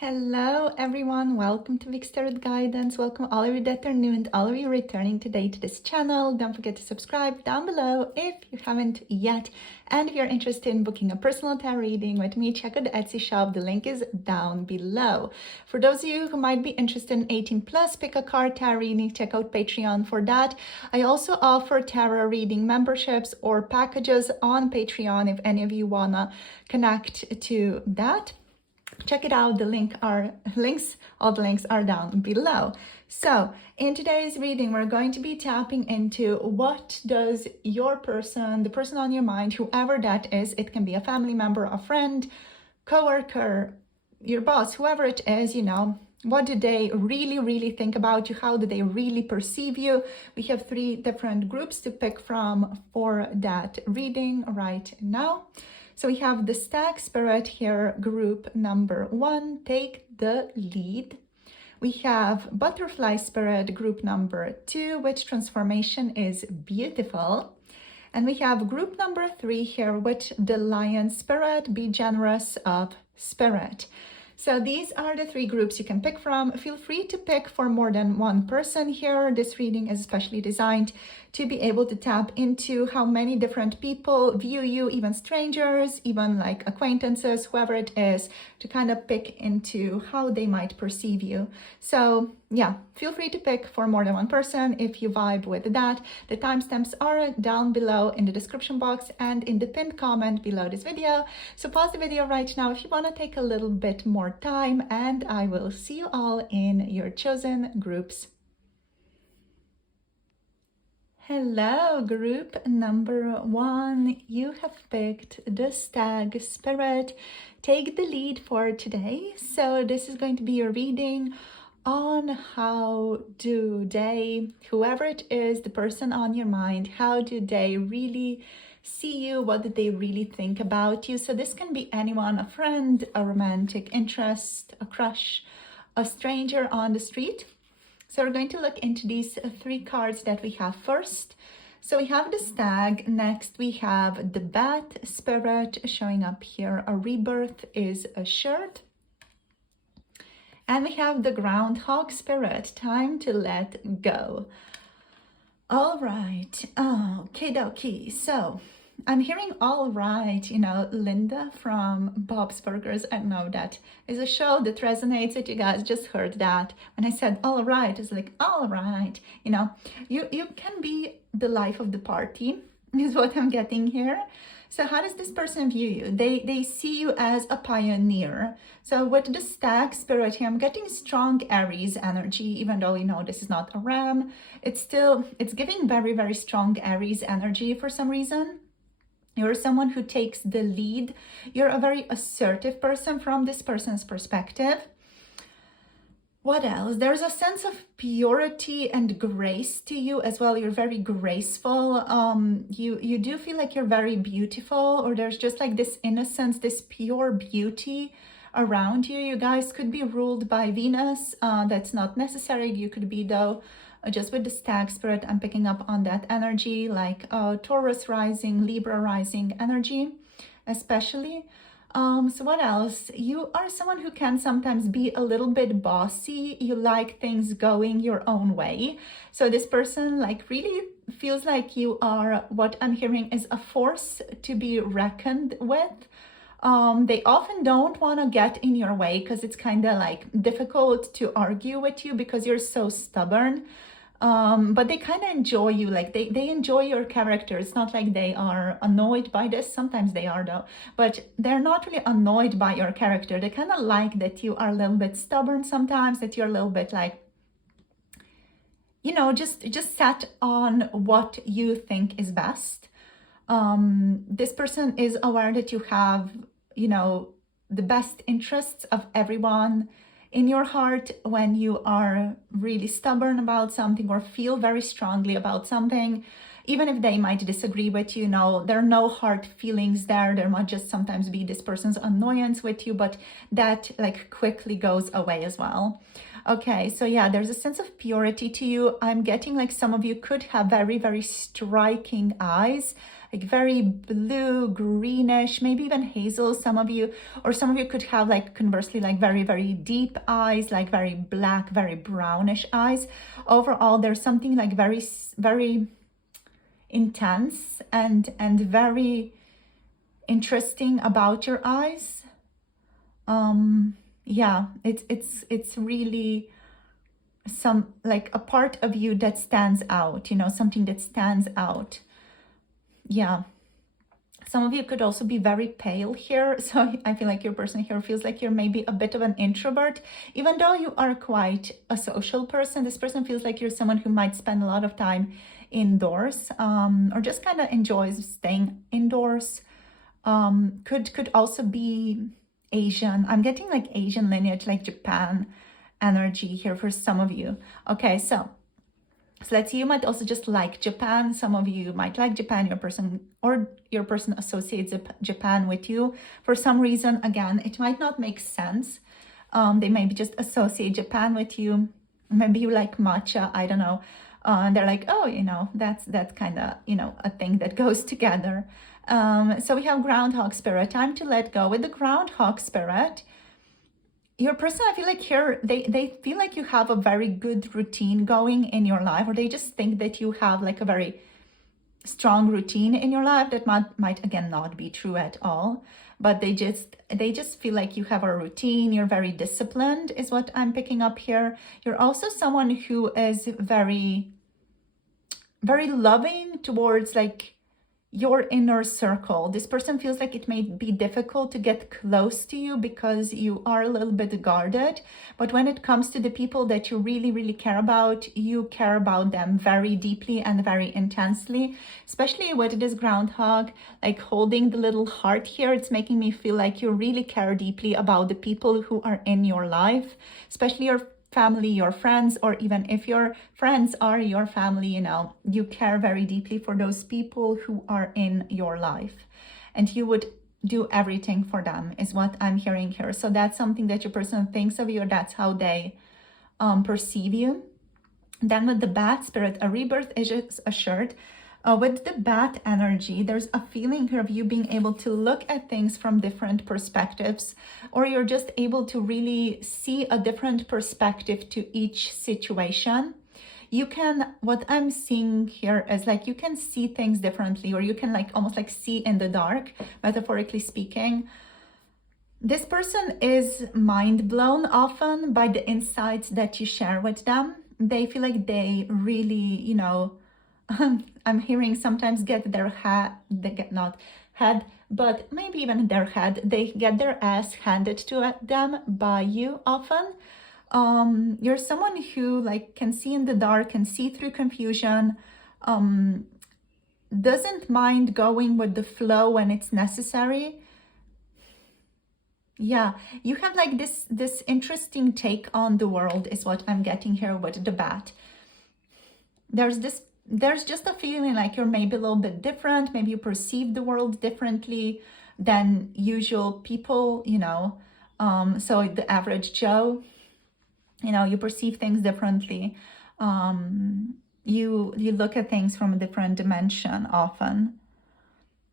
Hello everyone, welcome to Vic's Tarot Guidance. Welcome all of you that are new and all of you returning today to this channel. Don't forget to subscribe down below if you haven't yet. And if you're interested in booking a personal tarot reading with me, check out the Etsy shop. The link is down below. For those of you who might be interested in 18 plus, pick a card tarot reading, check out Patreon for that. I also offer tarot reading memberships or packages on Patreon if any of you wanna connect to that. Check it out. All the links are down below. So in today's reading, we're going to be tapping into what does your person, the person on your mind, whoever that is, it can be a family member, a friend, coworker, your boss, whoever it is, what do they really think about you? How do they really perceive you? We have 3 different groups to pick from for that reading right now. So we have the Stag Spirit here, group number 1, take the lead. We have Butterfly Spirit, group number 2, which transformation is beautiful. And we have group number 3 here, which the Lion Spirit, be generous of spirit. So these are the 3 groups you can pick from. Feel free to pick for more than one person here. This reading is especially designed to be able to tap into how many different people view you, even strangers, even like acquaintances, whoever it is, to kind of pick into how they might perceive you. So yeah, feel free to pick for more than one person if you vibe with that. The timestamps are down below in the description box and in the pinned comment below this video. So pause the video right now if you want to take a little bit more time, and I will see you all in your chosen groups. Hello, group number 1. You have picked the Stag Spirit. Take the lead for today. So this is going to be your reading on how do they, whoever it is, the person on your mind, how do they really see you? What do they really think about you? So this can be anyone, a friend, a romantic interest, a crush, a stranger on the street. So we're going to look into these 3 cards that we have first. So we have the Stag. Next, we have the Bat Spirit showing up here. A rebirth is assured. And we have the Groundhog Spirit. Time to let go. All right. Okie dokie. So I'm hearing all right, Linda from Bob's Burgers. I know that is a show that resonates with you guys. Just heard that. When I said all right, it's like, all right, you can be the life of the party is what I'm getting here. So how does this person view you? They see you as a pioneer. So with the Stag Spirit here, I'm getting strong Aries energy, even though, this is not a ram. It's giving very strong Aries energy for some reason. You're someone who takes the lead. You're a very assertive person from this person's perspective. What else? There's a sense of purity and grace to you as well. You're very graceful. You do feel like you're very beautiful, or there's just like this innocence, this pure beauty around you. You guys could be ruled by Venus. That's not necessary. You could be, though, just with the Stag Spirit, I'm picking up on that energy, like Taurus rising, Libra rising energy, especially. So what else? You are someone who can sometimes be a little bit bossy. You like things going your own way. So this person really feels like you are, what I'm hearing is a force to be reckoned with. They often don't want to get in your way because it's kind of difficult to argue with you because you're so stubborn. But they kind of enjoy you, they enjoy your character. It's not like they are annoyed by this. Sometimes they are, though, but they're not really annoyed by your character. They kind of like that you are a little bit stubborn sometimes, that you're a little bit just set on what you think is best. This person is aware that you have, the best interests of everyone in your heart when you are really stubborn about something or feel very strongly about something. even if they might disagree with you, there are no hard feelings there. There might just sometimes be this person's annoyance with you, but that like quickly goes away as well. Okay, so yeah, there's a sense of purity to you. I'm getting like some of you could have very, very striking eyes, like very blue, greenish, maybe even hazel, some of you, or some of you could have like conversely like very, very deep eyes, like very black, very brownish eyes. Overall, there's something like very, very intense and very interesting about your eyes. Yeah, it's really some like a part of you that stands out, something that stands out. Yeah, some of you could also be very pale here, so I feel like your person here feels like you're maybe a bit of an introvert. Even though you are quite a social person, this person feels like you're someone who might spend a lot of time indoors, or just kind of enjoys staying indoors. Could also be Asian. I'm getting like Asian lineage, like Japan energy here for some of you. Okay, so let's see, you might also just like Japan. Some of you might like Japan, your person associates Japan with you for some reason. Again, it might not make sense. They maybe just associate Japan with you. Maybe you like matcha, I don't know. And they're like, oh, that's kind of, a thing that goes together. So we have groundhog spirit, time to let go. With the groundhog spirit, your person, I feel like here, they feel like you have a very good routine going in your life, or they just think that you have like a very strong routine in your life. That might again not be true at all, but they just feel like you have a routine. You're very disciplined is what I'm picking up here. You're also someone who is very, very loving towards like your inner circle. This person feels like it may be difficult to get close to you because you are a little bit guarded. But when it comes to the people that you really, really care about, you care about them very deeply and very intensely, especially with this groundhog, like holding the little heart here. It's making me feel like you really care deeply about the people who are in your life, especially your family, your friends, or even if your friends are your family, you care very deeply for those people who are in your life, and you would do everything for them is what I'm hearing here. So that's something that your person thinks of you, or that's how they perceive you. Then with the bat spirit, a rebirth is assured. With the bat energy, there's a feeling here of you being able to look at things from different perspectives, or you're just able to really see a different perspective to each situation. You can, what I'm seeing here is like you can see things differently, or you can like almost like see in the dark, metaphorically speaking. This person is mind blown often by the insights that you share with them. They feel like they really, I'm hearing sometimes get their head, they get not head, but maybe even their head, they get their ass handed to them by you often. You're someone who like can see in the dark, can see through confusion, doesn't mind going with the flow when it's necessary. Yeah, you have like this interesting take on the world is what I'm getting here with the bat. There's just a feeling like you're maybe a little bit different. Maybe you perceive the world differently than usual people, so the average Joe, you perceive things differently. You look at things from a different dimension often.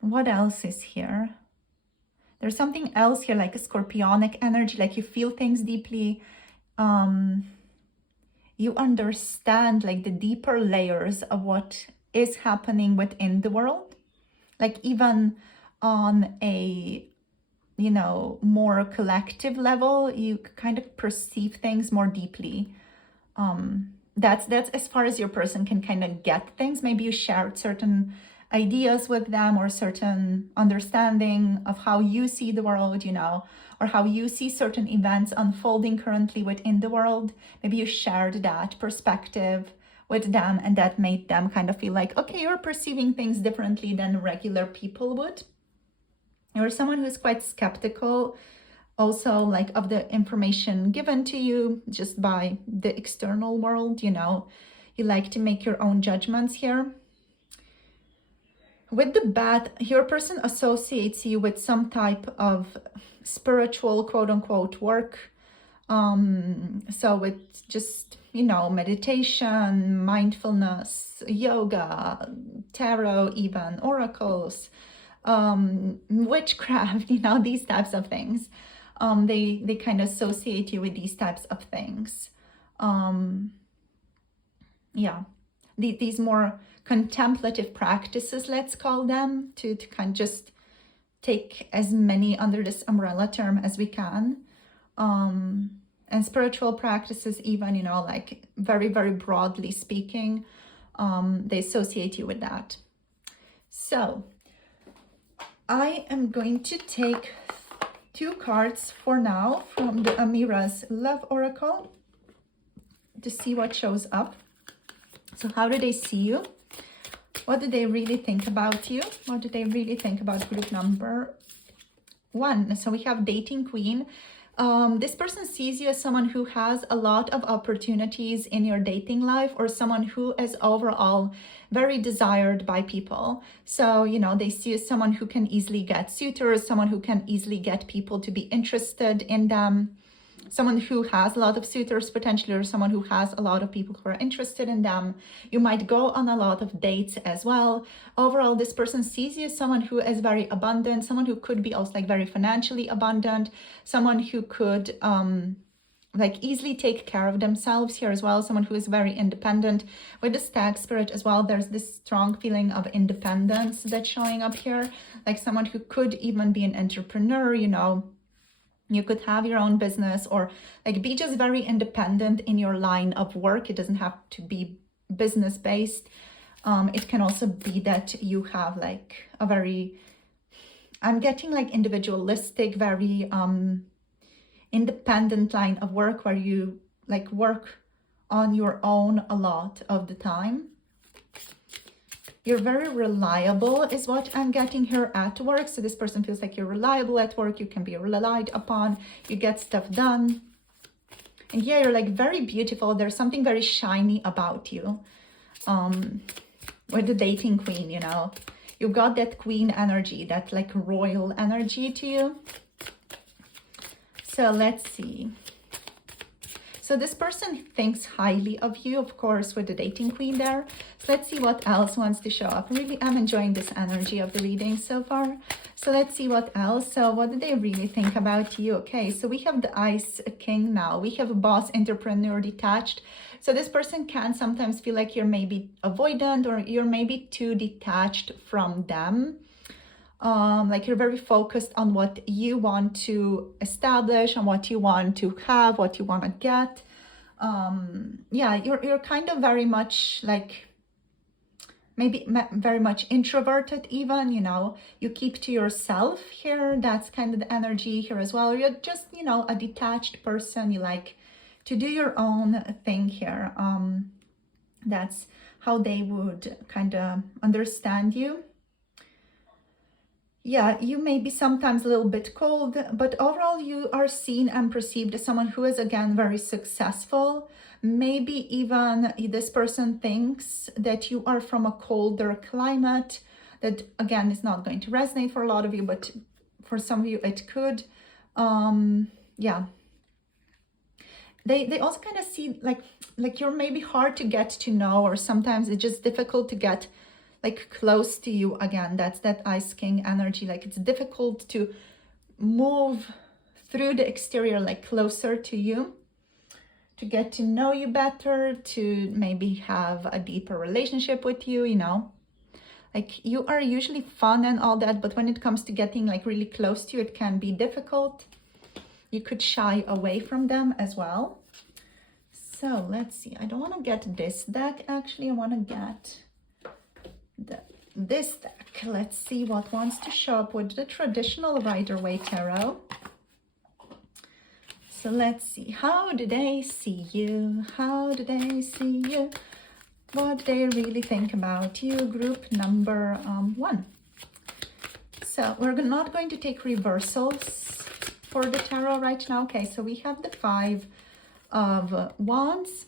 What else is here? There's something else here, like a scorpionic energy, like you feel things deeply. You understand like the deeper layers of what is happening within the world, like even on a more collective level, you kind of perceive things more deeply. That's as far as your person can kind of get things. Maybe you shared certain ideas with them, or certain understanding of how you see the world, or how you see certain events unfolding currently within the world. Maybe you shared that perspective with them, and that made them kind of feel like, okay, you're perceiving things differently than regular people would. You're someone who's quite skeptical also, like of the information given to you just by the external world. You like to make your own judgments here. with the bat, your person associates you with some type of spiritual, quote unquote, work. So it's just, you know, meditation, mindfulness, yoga, tarot, even oracles, witchcraft, you know, these types of things. They kind of associate you with these types of things. Yeah, these more contemplative practices, let's call them, to kind of just take as many under this umbrella term as we can. And spiritual practices, even, you know, like very, very broadly speaking, they associate you with that. So I am going to take 2 cards for now from the Amira's Love Oracle to see what shows up. So how do they see you? What do they really think about you? What do they really think about group number 1? So we have Dating Queen. This person sees you as someone who has a lot of opportunities in your dating life, or someone who is overall very desired by people. So, you know, they see you as someone who can easily get suitors, someone who can easily get people to be interested in them, someone who has a lot of suitors potentially, or someone who has a lot of people who are interested in them. You might go on a lot of dates as well. Overall, this person sees you as someone who is very abundant, someone who could be also like very financially abundant, someone who could like easily take care of themselves here as well, someone who is very independent. With the Stag spirit as well, there's this strong feeling of independence that's showing up here, like someone who could even be an entrepreneur, you know. You could have your own business, or like be just very independent in your line of work. It doesn't have to be business based. It can also be that you have like a very, I'm getting like individualistic, very independent line of work where you like work on your own a lot of the time. You're very reliable is what I'm getting here at work. So this person feels like you're reliable at work. You can be relied upon. You get stuff done. And yeah, you're like very beautiful. There's something very shiny about you. With the Dating Queen, you know. You've got that queen energy, that like royal energy to you. So let's see. So this person thinks highly of you, of course, with the Dating Queen there. So let's see what else wants to show up. Really, I'm enjoying this energy of the reading so far. So let's see what else. So what do they really think about you? Okay, so we have the Ice King now. We have a boss, entrepreneur, detached. So this person can sometimes feel like you're maybe avoidant, or you're maybe too detached from them. Like you're very focused on what you want to establish, on what you want to have, what you want to get. Yeah, you're kind of very much like maybe very much introverted even, you know. You keep to yourself here. That's kind of the energy here as well. You're just, you know, a detached person. You like to do your own thing here. That's how they would kind of understand you. Yeah, you may be sometimes a little bit cold, but overall you are seen and perceived as someone who is, again, very successful. Maybe even this person thinks that you are from a colder climate. That, again, is not going to resonate for a lot of you, but for some of you it could. Yeah. They also kind of see like you're maybe hard to get to know, or sometimes it's just difficult to get like close to you. Again, that's that Ice King energy. Like it's difficult to move through the exterior, like closer to you, to get to know you better, to maybe have a deeper relationship with you, you know. Like you are usually fun and all that, but when it comes to getting like really close to you, it can be difficult. You could shy away from them as well. So let's see. I don't want to get this deck, actually. I want to get this deck. Let's see what wants to show up with the traditional Rider-Waite Tarot. So let's see. How do they see you? How do they see you? What do they really think about you? Group number 1. So we're not going to take reversals for the tarot right now. Okay, so we have the 5 of Wands.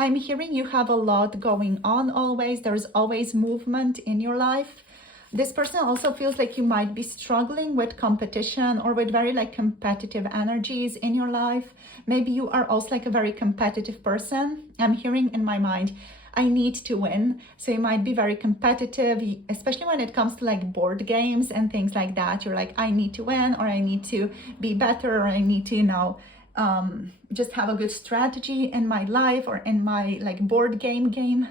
I'm hearing you have a lot going on always. There's always movement in your life. This person also feels like you might be struggling with competition or with very like competitive energies in your life. Maybe you are also like a very competitive person. I'm hearing in my mind, I need to win. So you might be very competitive, especially when it comes to like board games and things like that. You're like, I need to win, or I need to be better, or I need to, you know, just have a good strategy in my life or in my like board game.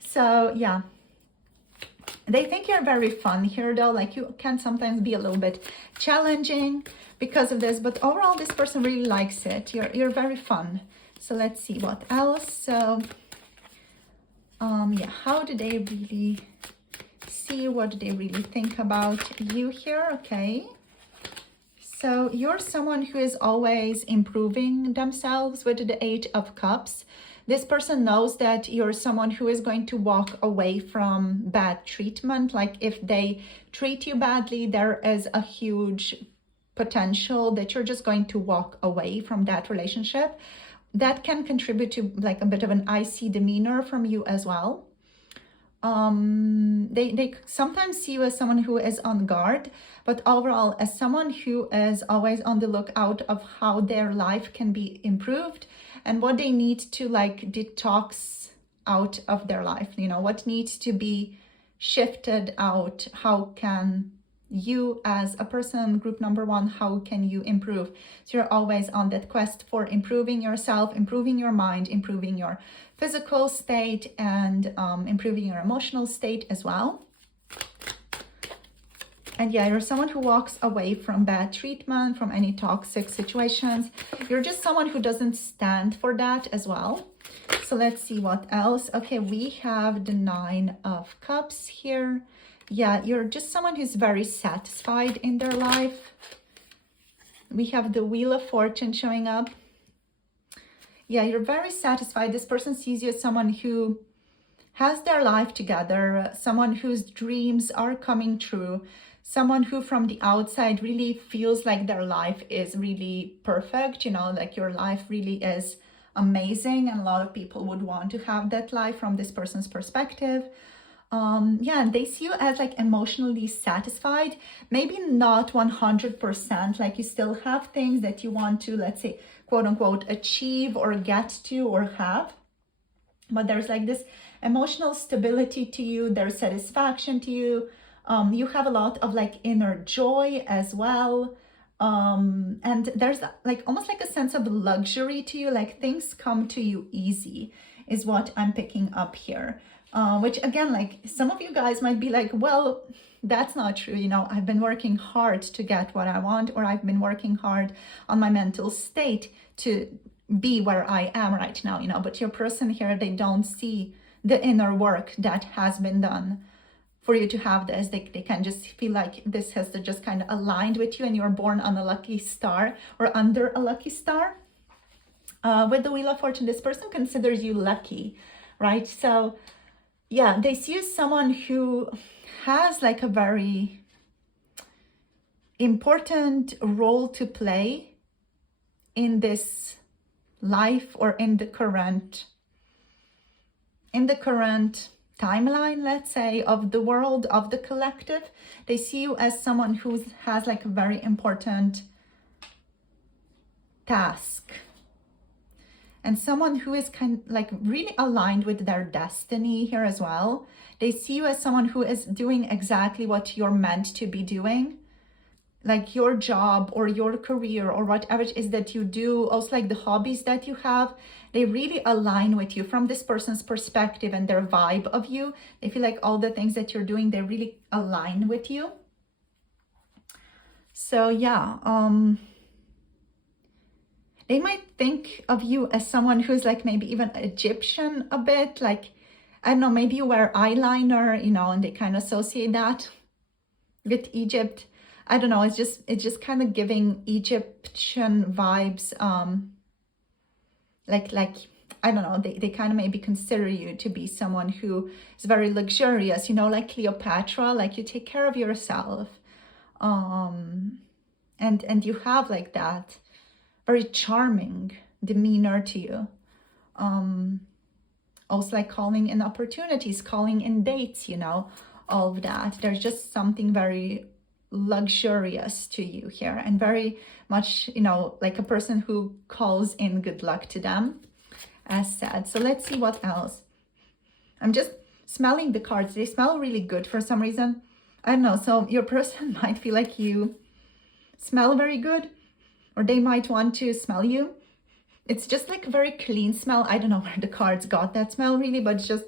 So yeah, they think you're very fun here though. Like you can sometimes be a little bit challenging because of this, but overall this person really likes it. You're very fun. So let's see what else. So yeah, how do they really see, what do they really think about you here? Okay, so you're someone who is always improving themselves with the Eight of Cups. This person knows that you're someone who is going to walk away from bad treatment. Like if they treat you badly, there is a huge potential that you're just going to walk away from that relationship. That can contribute to like a bit of an icy demeanor from you as well. They sometimes see you as someone who is on guard, but overall as someone who is always on the lookout of how their life can be improved and what they need to like detox out of their life, you know, what needs to be shifted out. How can you as a person, group number one, how can you improve? So you're always on that quest for improving yourself, improving your mind, improving your physical state, and improving your emotional state as well. And yeah, you're someone who walks away from bad treatment, from any toxic situations. You're just someone who doesn't stand for that as well. So let's see what else. Okay, we have the Nine of Cups here. Yeah, you're just someone who's very satisfied in their life. We have the Wheel of Fortune showing up. Yeah, you're very satisfied. This person sees you as someone who has their life together, someone whose dreams are coming true, someone who from the outside really feels like their life is really perfect, you know, like your life really is amazing, and a lot of people would want to have that life from this person's perspective. Yeah, and they see you as like emotionally satisfied, maybe not 100%, like you still have things that you want to, let's say, quote unquote, achieve or get to or have, but there's like this emotional stability to you, there's satisfaction to you. You have a lot of like inner joy as well. And there's like almost like a sense of luxury to you, like things come to you easy is what I'm picking up here. Which again, like some of you guys might be like, well, that's not true. You know, I've been working hard to get what I want, or I've been working hard on my mental state to be where I am right now, you know, but your person here, they don't see the inner work that has been done for you to have this. They can just feel like this has just kind of aligned with you and you're born on a lucky star or under a lucky star. With the Wheel of Fortune, this person considers you lucky, right? So yeah, they see you as someone who has like a very important role to play in this life or in the current timeline, let's say, of the world, of the collective. They see you as someone who has like a very important task, and someone who is kind of like really aligned with their destiny here as well. They see you as someone who is doing exactly what you're meant to be doing, like your job or your career or whatever it is that you do, also like the hobbies that you have, they really align with you from this person's perspective and their vibe of you. They feel like all the things that you're doing, they really align with you. So yeah, they might think of you as someone who's like maybe even Egyptian a bit, like, I don't know, maybe you wear eyeliner, you know, and they kind of associate that with Egypt. I don't know, it's just kind of giving Egyptian vibes. Like I don't know, they kind of maybe consider you to be someone who is very luxurious, you know, like Cleopatra, like you take care of yourself. And you have like that very charming demeanor to you. Also like calling in opportunities, calling in dates, you know, all of that. There's just something very luxurious to you here, and very much, you know, like a person who calls in good luck to them, as said. So let's see what else. I'm just smelling the cards. They smell really good for some reason. I don't know. So your person might feel like you smell very good, or they might want to smell you. It's just like a very clean smell. I don't know where the cards got that smell really, but it's just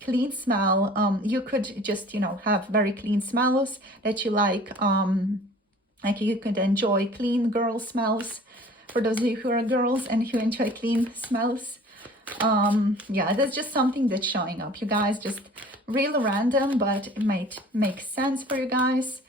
clean smell. You could just, you know, have very clean smells that you like you could enjoy clean girl smells, for those of you who are girls and who enjoy clean smells. Yeah, that's just something that's showing up, you guys. Just real random, but it might make sense for you guys.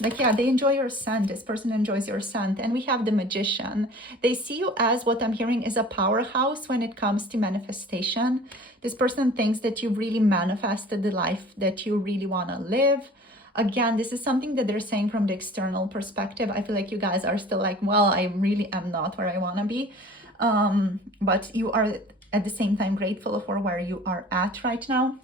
Like, yeah, they enjoy your scent. This person enjoys your scent. And we have the Magician. They see you as, what I'm hearing, is a powerhouse when it comes to manifestation. This person thinks that you've really manifested the life that you really want to live. Again, this is something that they're saying from the external perspective. I feel like you guys are still like, well, I really am not where I want to be. But you are at the same time grateful for where you are at right now.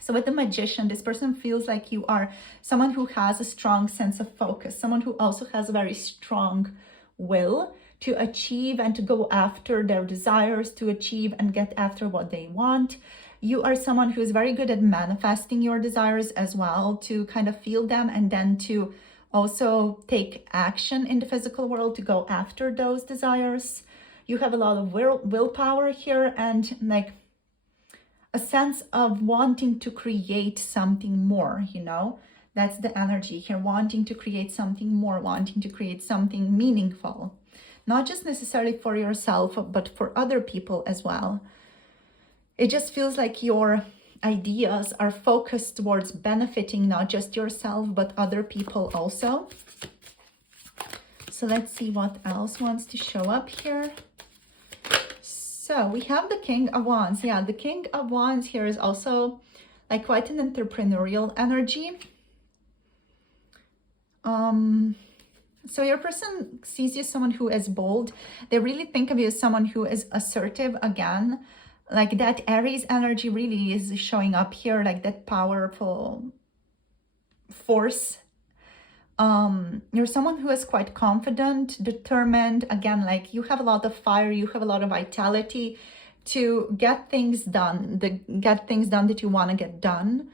So with the Magician, this person feels like you are someone who has a strong sense of focus, someone who also has a very strong will to achieve and to go after their desires, to achieve and get after what they want. You are someone who is very good at manifesting your desires as well, to kind of feel them and then to also take action in the physical world to go after those desires. You have a lot of willpower here, and like a sense of wanting to create something more, you know. That's the energy here, wanting to create something more, wanting to create something meaningful, not just necessarily for yourself, but for other people as well. It just feels like your ideas are focused towards benefiting not just yourself, but other people also. So let's see what else wants to show up here. So we have the King of Wands. Yeah, the King of Wands here is also like quite an entrepreneurial energy. So your person sees you as someone who is bold. They really think of you as someone who is assertive again. Like that Aries energy really is showing up here, like that powerful force. You're someone who is quite confident, determined. Again, like you have a lot of fire, you have a lot of vitality to get things done, that you want to get done.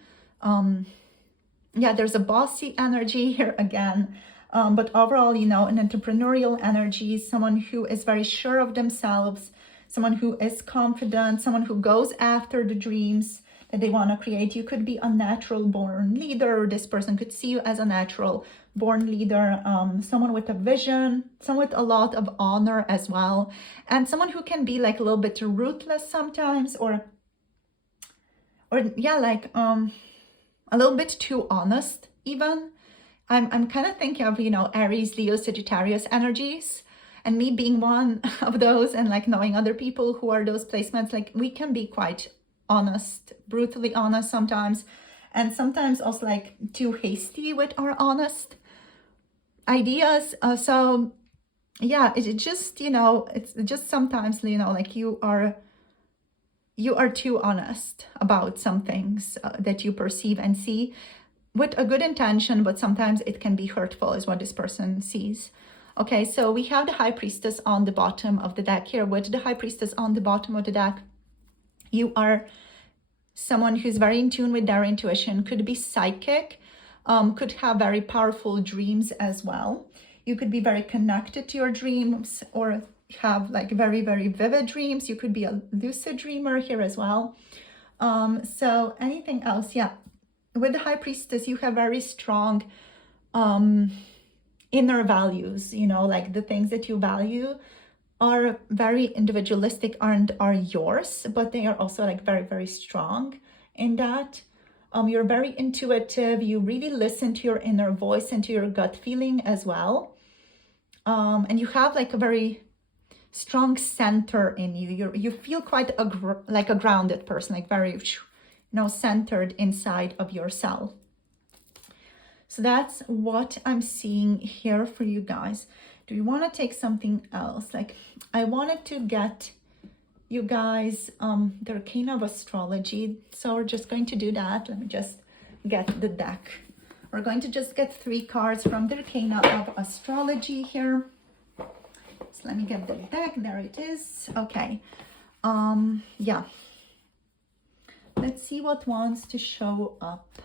Yeah, there's a bossy energy here again. But overall, you know, an entrepreneurial energy, someone who is very sure of themselves, someone who is confident, someone who goes after the dreams that they want to create. You could be a natural born leader. This person could see you as a natural born leader, someone with a vision, someone with a lot of honor as well, and someone who can be like a little bit ruthless sometimes, or yeah, like a little bit too honest even. I'm kind of thinking of, you know, Aries, Leo, Sagittarius energies, and me being one of those, and like knowing other people who are those placements. Like we can be quite honest, brutally honest sometimes, and sometimes also like too hasty with our honest ideas. So yeah, it just, you know, it's just sometimes, you know, like you are too honest about some things that you perceive and see with a good intention, but sometimes it can be hurtful is what this person sees. Okay, so we have the High Priestess on the bottom of the deck here. With the High Priestess on the bottom of the deck, you are someone who's very in tune with their intuition, could be psychic, could have very powerful dreams as well. You could be very connected to your dreams, or have like very, very vivid dreams. You could be a lucid dreamer here as well. So anything else? Yeah. With the High Priestess, you have very strong inner values, you know, like the things that you value are very individualistic and are yours, but they are also like very, very strong in that. You're very intuitive. You really listen to your inner voice and to your gut feeling as well. And you have like a very strong center in you. You feel quite like a grounded person, like very, you know, centered inside of yourself. So that's what I'm seeing here for you guys. Do you want to take something else? Like I wanted to get you guys, the arcana of astrology. So we're just going to do that. Let me just get the deck. We're going to just get 3 cards from the arcana of astrology here. So let me get the deck. There it is. Okay. Yeah. Let's see what wants to show up.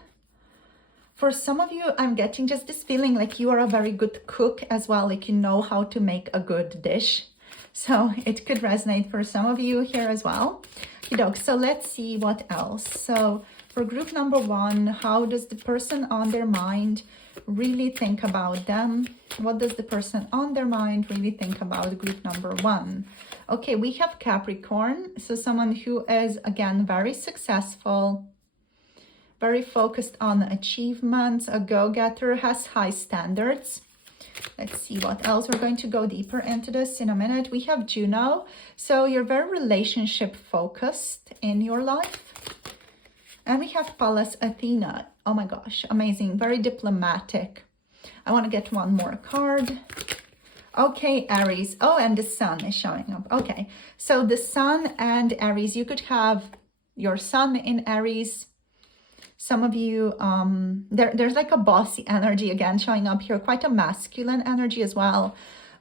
For some of you, I'm getting just this feeling like you are a very good cook as well, like you know how to make a good dish. So it could resonate for some of you here as well. So let's see what else. So for group number 1, how does the person on their mind really think about them? What does the person on their mind really think about group number 1? Okay, we have Capricorn. So someone who is, again, very successful, very focused on achievements, a go-getter, has high standards. Let's see what else. We're going to go deeper into this in a minute. We have Juno. So you're very relationship focused in your life. And we have Pallas Athena. Oh my gosh, amazing. Very diplomatic. I want to get one more card. Okay, Aries. Oh, and the sun is showing up. Okay, so the sun and Aries. You could have your sun in Aries. Some of you, there's like a bossy energy again showing up here, quite a masculine energy as well.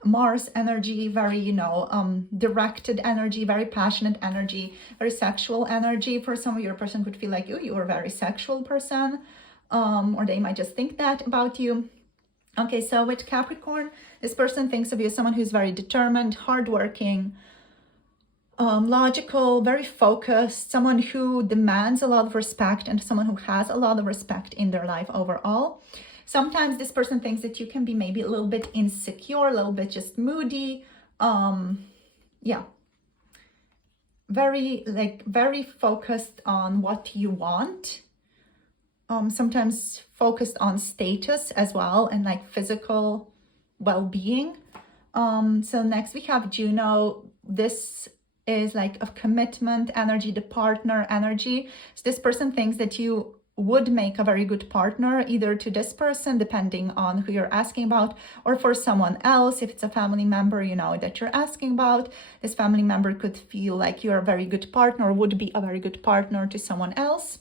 Mars energy, very, directed energy, very passionate energy, very sexual energy. For some of your person could feel like you are a very sexual person, or they might just think that about you. Okay, so with Capricorn, this person thinks of you as someone who's very determined, hardworking, logical, very focused, someone who demands a lot of respect and someone who has a lot of respect in their life overall. Sometimes this person thinks that you can be maybe a little bit insecure, a little bit just moody. Yeah. Very focused on what you want. Sometimes focused on status as well and like physical well-being. So next we have Juno. This is like a commitment energy, the partner energy. So this person thinks that you would make a very good partner, either to this person, depending on who you're asking about, or for someone else. If it's a family member, that you're asking about, this family member could feel like you're a very good partner, or would be a very good partner to someone else.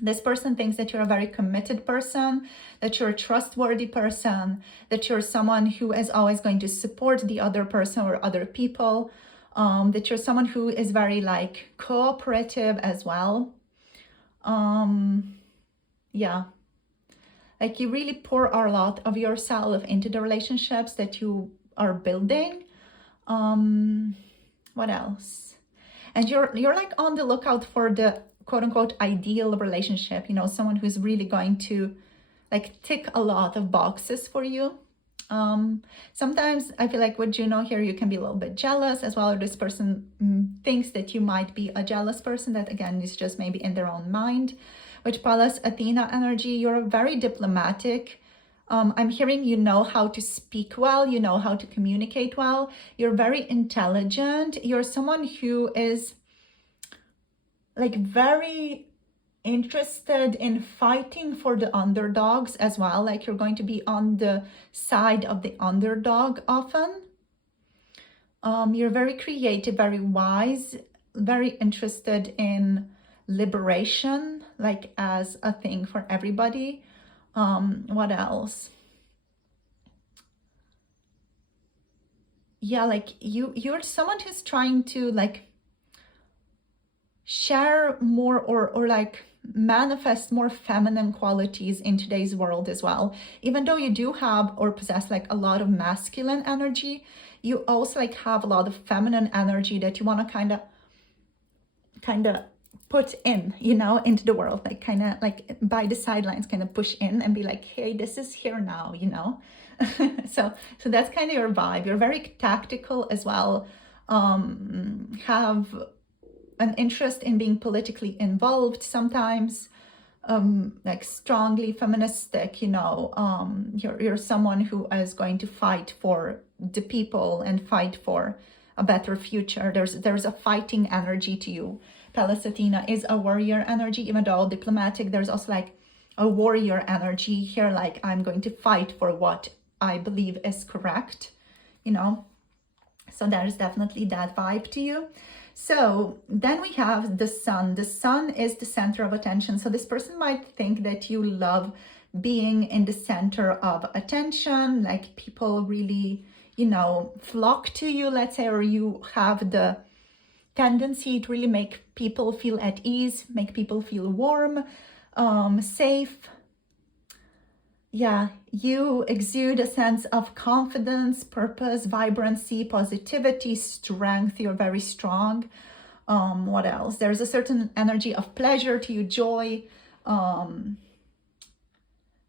This person thinks that you're a very committed person, that you're a trustworthy person, that you're someone who is always going to support the other person or other people, that you're someone who is very like cooperative as well. Yeah, like you really pour a lot of yourself into the relationships that you are building. What else? And you're like on the lookout for the quote-unquote ideal relationship, someone who's really going to like tick a lot of boxes for you. Sometimes I feel like with Juno here, you can be a little bit jealous as well, or this person thinks that you might be a jealous person. That again is just maybe in their own mind. With Pallas Athena energy, you're very diplomatic. I'm hearing you know how to speak well, you know how to communicate well. You're very intelligent. You're someone who is like very interested in fighting for the underdogs as well. Like you're going to be on the side of the underdog often. You're very creative, very wise, very interested in liberation, like as a thing for everybody. What else? Yeah, like you're someone who's trying to like share more or like manifest more feminine qualities in today's world as well. Even though you do have or possess like a lot of masculine energy, you also like have a lot of feminine energy that you want to kind of put in, into the world, like kind of like by the sidelines, kind of push in and be like, hey, this is here now, so that's kind of your vibe. You're very tactical as well. Have an interest in being politically involved sometimes, like strongly feministic, you're someone who is going to fight for the people and fight for a better future. There's a fighting energy to you. Pallas Athena is a warrior energy, even though diplomatic, there's also like a warrior energy here, like I'm going to fight for what I believe is correct, So there's definitely that vibe to you. So then we have the sun. The sun is the center of attention. So this person might think that you love being in the center of attention, like people really, you know, flock to you, let's say, or you have the tendency to really make people feel at ease, make people feel warm, safe. Yeah, you exude a sense of confidence, purpose, vibrancy, positivity, strength. You're very strong. What else? There's a certain energy of pleasure to you, joy,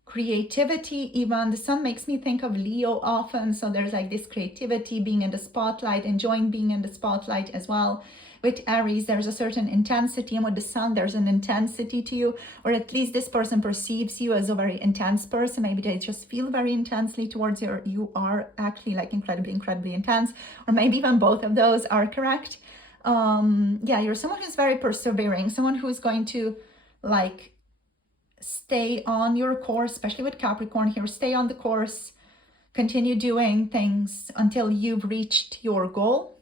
creativity even. The sun makes me think of Leo often. So there's like this creativity, being in the spotlight, enjoying being in the spotlight as well. With Aries, there's a certain intensity, and with the sun, there's an intensity to you, or at least this person perceives you as a very intense person. Maybe they just feel very intensely towards you, or you are actually like incredibly intense, or maybe even both of those are correct. Yeah, you're someone who's very persevering, someone who's going to like stay on your course, especially with Capricorn here. Stay on the course, continue doing things until you've reached your goal.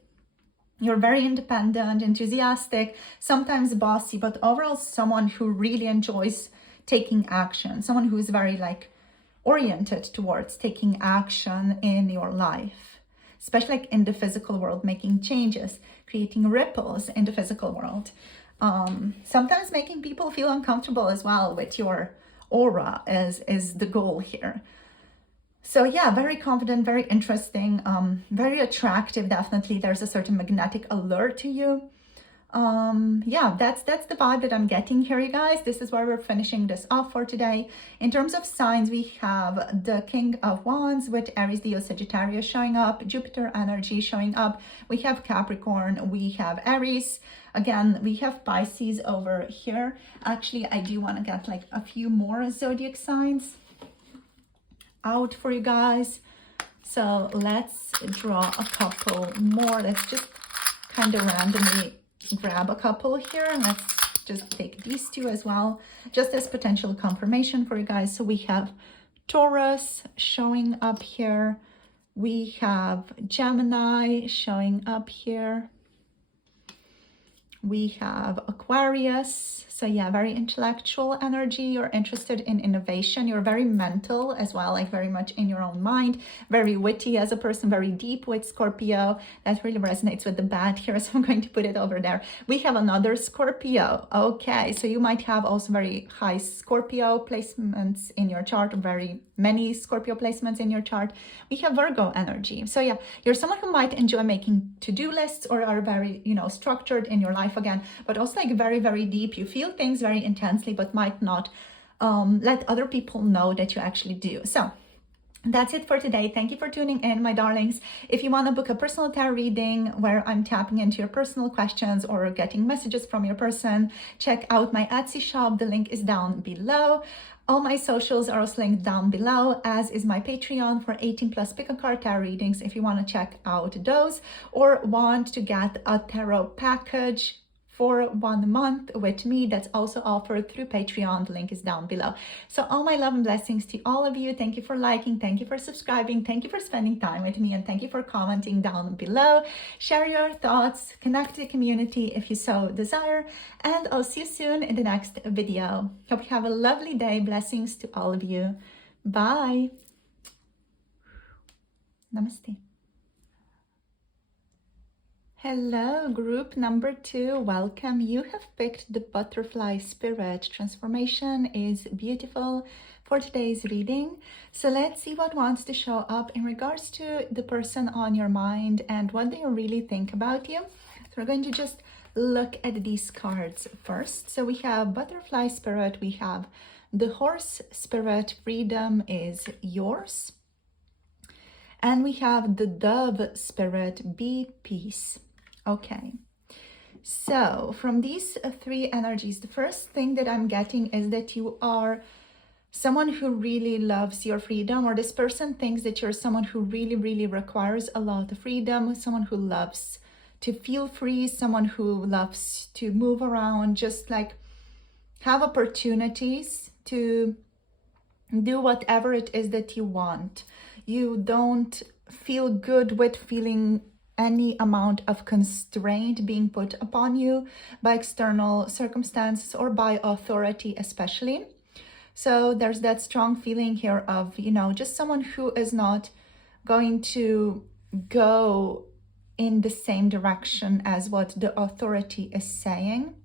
You're very independent, enthusiastic, sometimes bossy, but overall someone who really enjoys taking action, someone who is very like oriented towards taking action in your life, especially like in the physical world, making changes, creating ripples in the physical world. Sometimes making people feel uncomfortable as well with your aura is the goal here. So yeah, very confident, very interesting, very attractive. Definitely there's a certain magnetic allure to you. Yeah, that's the vibe that I'm getting here, you guys. This is where we're finishing this off for today. In terms of signs, we have the King of Wands with Aries, Leo, Sagittarius showing up, Jupiter energy showing up. We have Capricorn, we have Aries. Again, we have Pisces over here. Actually, I do want to get like a few more zodiac signs out for you guys. So let's draw a couple more. Let's just kind of randomly grab a couple here, and let's just take these two as well, just as potential confirmation for you guys. So we have Taurus showing up here. We have Gemini showing up here. We have Aquarius. So yeah, very intellectual energy. You're interested in innovation. You're very mental as well, like very much in your own mind, very witty as a person, very deep with Scorpio. That really resonates with the bat here, so I'm going to put it over there. We have another Scorpio. Okay, so you might have also very high Scorpio placements in your chart, very many Scorpio placements in your chart. We have Virgo energy. So yeah, you're someone who might enjoy making to-do lists, or are very, you know, structured in your life again, but also like very deep. You feel things very intensely, but might not let other people know that you actually do. So that's it for today. Thank you for tuning in, my darlings. If you want to book a personal tarot reading where I'm tapping into your personal questions or getting messages from your person, check out my Etsy shop. The link is down below. All my socials are also linked down below, as is my Patreon for 18+ pick a card tarot readings if you want to check out those, or want to get a tarot package for 1 month with me that's also offered through Patreon. The link is down below. So all my love and blessings to all of you. Thank you for liking, thank you for subscribing, thank you for spending time with me, and thank you for commenting down below. Share your thoughts, connect to the community if you so desire, and I'll see you soon in the next video. Hope you have a lovely day. Blessings to all of you. Bye. Namaste. Hello, group number 2. Welcome. You have picked the butterfly spirit. Transformation is beautiful for today's reading. So let's see what wants to show up in regards to the person on your mind and what they really think about you. So we're going to just look at these cards first. So we have butterfly spirit. We have the horse spirit. Freedom is yours. And we have the dove spirit. Be peace. Okay, so from these 3 energies, the first thing that I'm getting is that you are someone who really loves your freedom, or this person thinks that you're someone who really requires a lot of freedom, someone who loves to feel free, someone who loves to move around, just like have opportunities to do whatever it is that you want. You don't feel good with feeling any amount of constraint being put upon you by external circumstances or by authority especially. So there's that strong feeling here of, just someone who is not going to go in the same direction as what the authority is saying.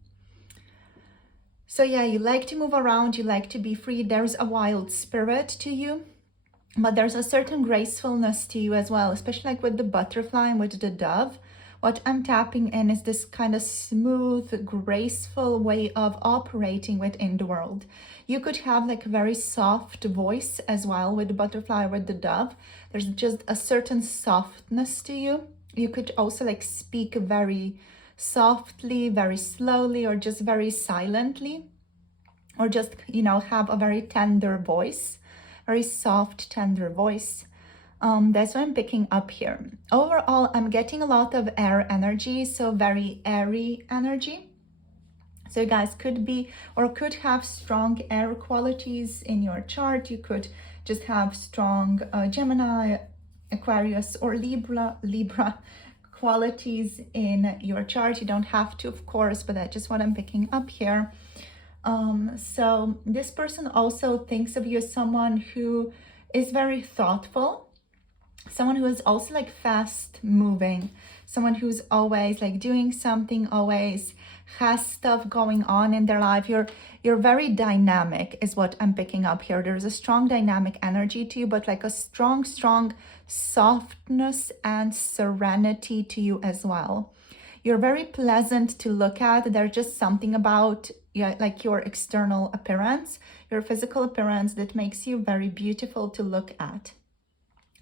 So yeah, you like to move around, you like to be free. There's a wild spirit to you, but there's a certain gracefulness to you as well, especially like with the butterfly and with the dove. What I'm tapping in is this kind of smooth, graceful way of operating within the world. You could have like a very soft voice as well with the butterfly, with the dove. There's just a certain softness to you. You could also like speak very softly, very slowly, or just very silently, or just, have a very tender voice, very soft, tender voice. That's what I'm picking up here. Overall, I'm getting a lot of air energy, so very airy energy. So you guys could be or could have strong air qualities in your chart. You could just have strong Gemini, Aquarius, or Libra qualities in your chart. You don't have to, of course, but that's just what I'm picking up here. So this person also thinks of you as someone who is very thoughtful, someone who is also like fast moving, someone who's always like doing something, always has stuff going on in their life. You're very dynamic is what I'm picking up here. There's a strong dynamic energy to you, but like a strong softness and serenity to you as well. You're very pleasant to look at. There's just something about like your external appearance, your physical appearance, that makes you very beautiful to look at.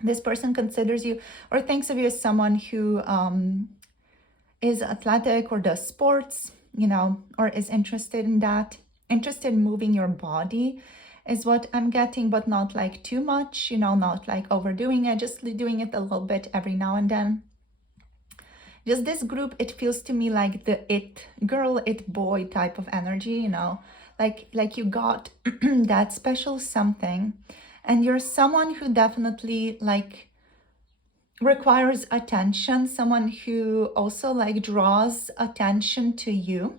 This person considers you or thinks of you as someone who is athletic or does sports, or is interested in that, interested in moving your body is what I'm getting, but not like too much, not like overdoing it, just doing it a little bit every now and then. Just this group, it feels to me like the it girl, it boy type of energy, like you got that special something, and you're someone who definitely like requires attention, someone who also like draws attention to you.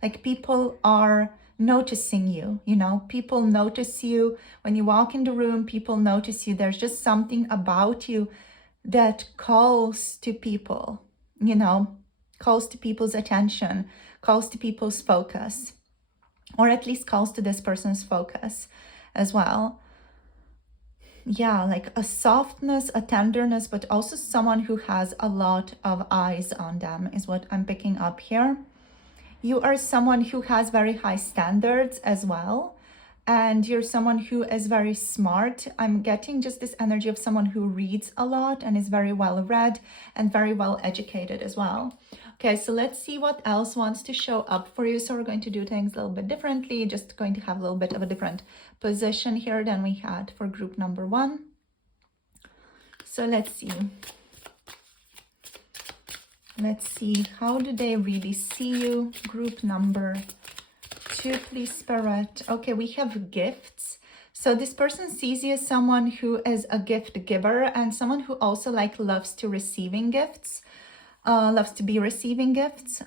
Like people are noticing you, people notice you when you walk in the room, people notice you. There's just something about you that calls to people, calls to people's attention, calls to people's focus, or at least calls to this person's focus as well. Yeah, like a softness, a tenderness, but also someone who has a lot of eyes on them is what I'm picking up here. You are someone who has very high standards as well. And you're someone who is very smart. I'm getting just this energy of someone who reads a lot and is very well read and very well educated as well. Okay, so let's see what else wants to show up for you. So we're going to do things a little bit differently, just going to have a little bit of a different position here than we had for group number 1. So let's see. Let's see, how do they really see you? Group number 2, please, Spirit. Okay, we have gifts. So this person sees you as someone who is a gift giver and someone who also like loves to receiving gifts, loves to be receiving gifts.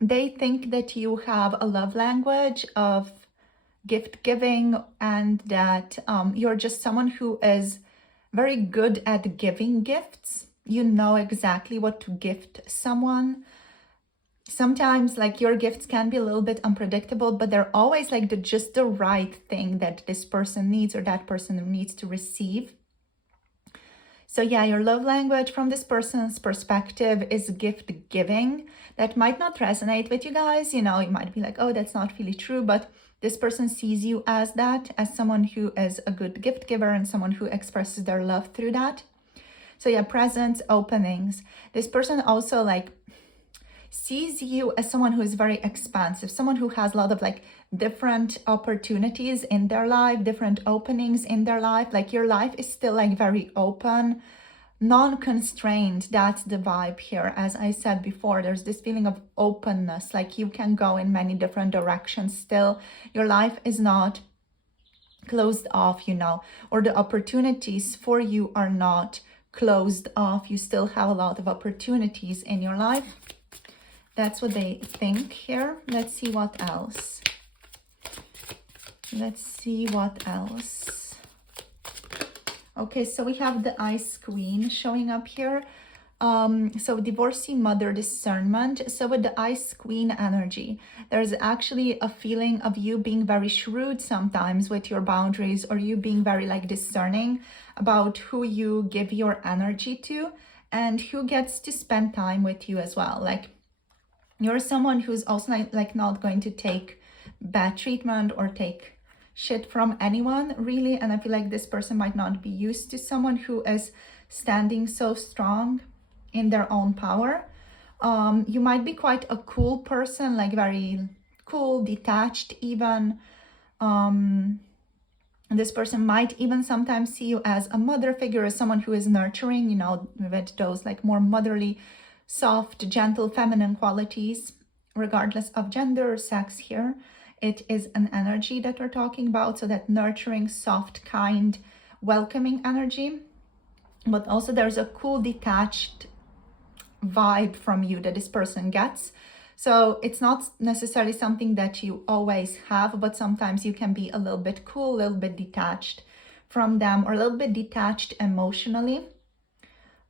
They think that you have a love language of gift giving and that you're just someone who is very good at giving gifts. You know exactly what to gift someone. Sometimes like your gifts can be a little bit unpredictable, but they're always like just the right thing that this person needs or that person needs to receive. So yeah, your love language from this person's perspective is gift giving. That might not resonate with you guys. You might be like, oh, that's not really true. But this person sees you as that, as someone who is a good gift giver and someone who expresses their love through that. So yeah, presents, openings. This person also like sees you as someone who is very expansive, someone who has a lot of like different opportunities in their life, different openings in their life. Like your life is still like very open, non-constrained. That's the vibe here. As I said before, there's this feeling of openness, like you can go in many different directions still. Your life is not closed off, or the opportunities for you are not closed off. You still have a lot of opportunities in your life. That's what they think here. Let's see what else. Let's see what else. Okay, so we have the Ice Queen showing up here. So divorcee, mother, discernment. So with the Ice Queen energy, there's actually a feeling of you being very shrewd sometimes with your boundaries, or you being very like discerning about who you give your energy to and who gets to spend time with you as well. Like, you're someone who's also like not going to take bad treatment or take shit from anyone, really. And I feel like this person might not be used to someone who is standing so strong in their own power. You might be quite a cool person, like very cool, detached even. This person might even sometimes see you as a mother figure, as someone who is nurturing, you know, with those like more motherly, soft, gentle, feminine qualities, regardless of gender or sex here. It is an energy that we're talking about, so that nurturing, soft, kind, welcoming energy. But also there's a cool, detached vibe from you that this person gets. So it's not necessarily something that you always have, but sometimes you can be a little bit cool, a little bit detached from them, or a little bit detached emotionally.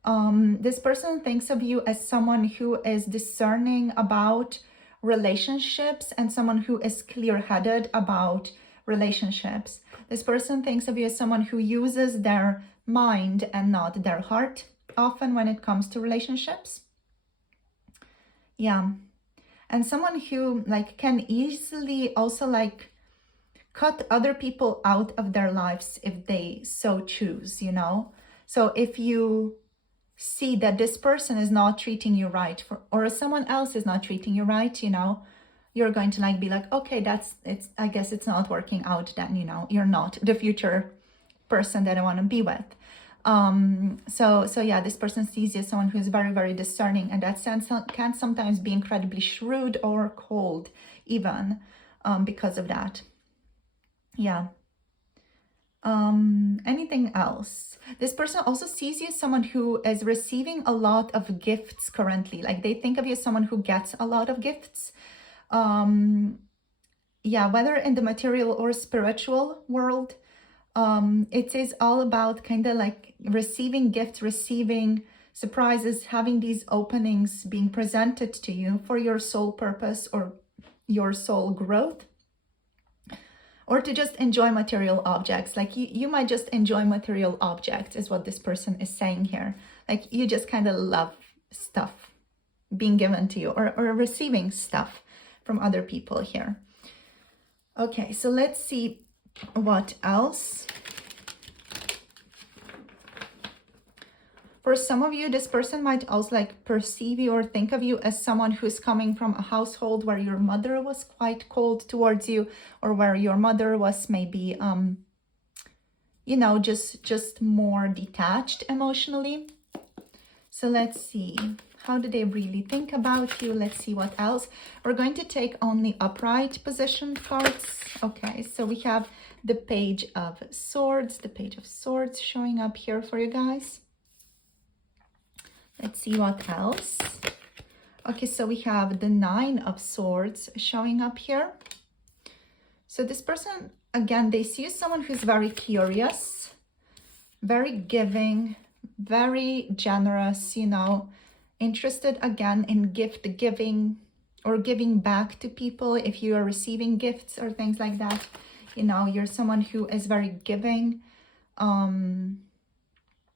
This person thinks of you as someone who is discerning about relationships and someone who is clear-headed about relationships. This person thinks of you as someone who uses their mind and not their heart often when it comes to relationships. Yeah. And someone who like can easily also like cut other people out of their lives if they so choose, you know. So if you see that this person is not treating you right, or someone else is not treating you right, you know, you're going to like be like, okay, I guess it's not working out then, you know, you're not the future person that I want to be with. So yeah, this person sees you as someone who's very, very discerning, and that sense can sometimes be incredibly shrewd or cold even, because of that. Yeah. Anything else? This person also sees you as someone who is receiving a lot of gifts currently. Like, they think of you as someone who gets a lot of gifts. Yeah, whether in the material or spiritual world. It is all about kind of like receiving gifts, receiving surprises, having these openings being presented to you for your soul purpose or your soul growth, or to just enjoy material objects. Like you might just enjoy material objects is what this person is saying here. Like, you just kind of love stuff being given to you, or receiving stuff from other people here. Okay, so let's see what else. For some of you, this person might also like perceive you or think of you as someone who's coming from a household where your mother was quite cold towards you, or where your mother was maybe, you know, just more detached emotionally. So let's see. How do they really think about you? Let's see what else. We're going to take only upright positioned cards. Okay, so we have the Page of Swords, showing up here for you guys. Let's see what else. Okay, so we have the Nine of Swords showing up here. So this person, again, they see you as someone who's very curious, very giving, very generous, you know, interested again in gift giving or giving back to people. If you are receiving gifts or things like that, you know, you're someone who is very giving.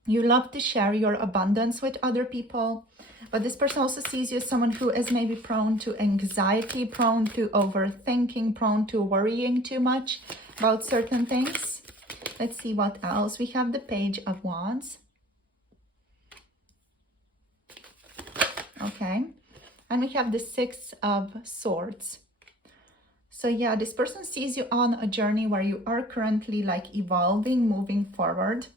You love to share your abundance with other people. But this person also sees you as someone who is maybe prone to anxiety, prone to overthinking, prone to worrying too much about certain things. Let's see what else. We have the Page of Wands. Okay, and we have the Six of Swords. So yeah, this person sees you on a journey where you are currently like evolving, moving forward.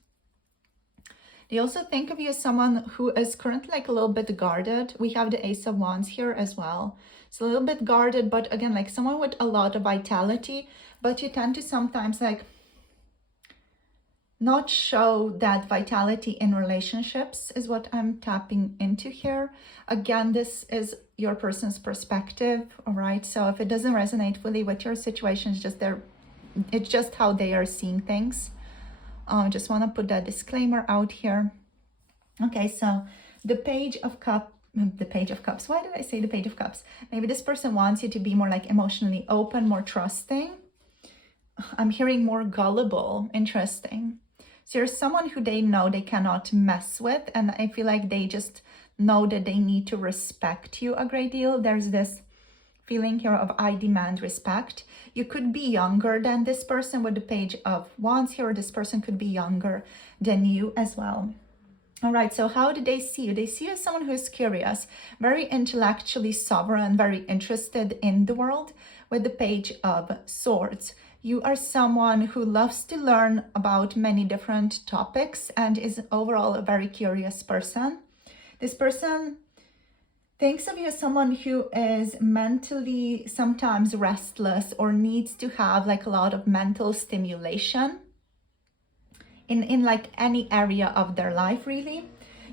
They also think of you as someone who is currently like a little bit guarded. We have the Ace of Wands here as well. So a little bit guarded, but again, like someone with a lot of vitality, but you tend to sometimes like not show that vitality in relationships is what I'm tapping into here. Again, this is your person's perspective, all right? So if it doesn't resonate fully with your situation, it's just how they are seeing things. Just want to put that disclaimer out here. Okay, so the Page of Cups. Why did I say the Page of Cups? Maybe this person wants you to be more like emotionally open, more trusting. I'm hearing more gullible, interesting. So you're someone who they know they cannot mess with, and I feel like they just know that they need to respect you a great deal. There's this feeling here of I demand respect. You could be younger than this person with the Page of Wands here. This person could be younger than you as well. All right, so how do they see you? They see you as someone who is curious, very intellectually sovereign, very interested in the world with the Page of Swords. You are someone who loves to learn about many different topics and is overall a very curious person. This person thinks of you as someone who is mentally sometimes restless or needs to have like a lot of mental stimulation in like any area of their life, really.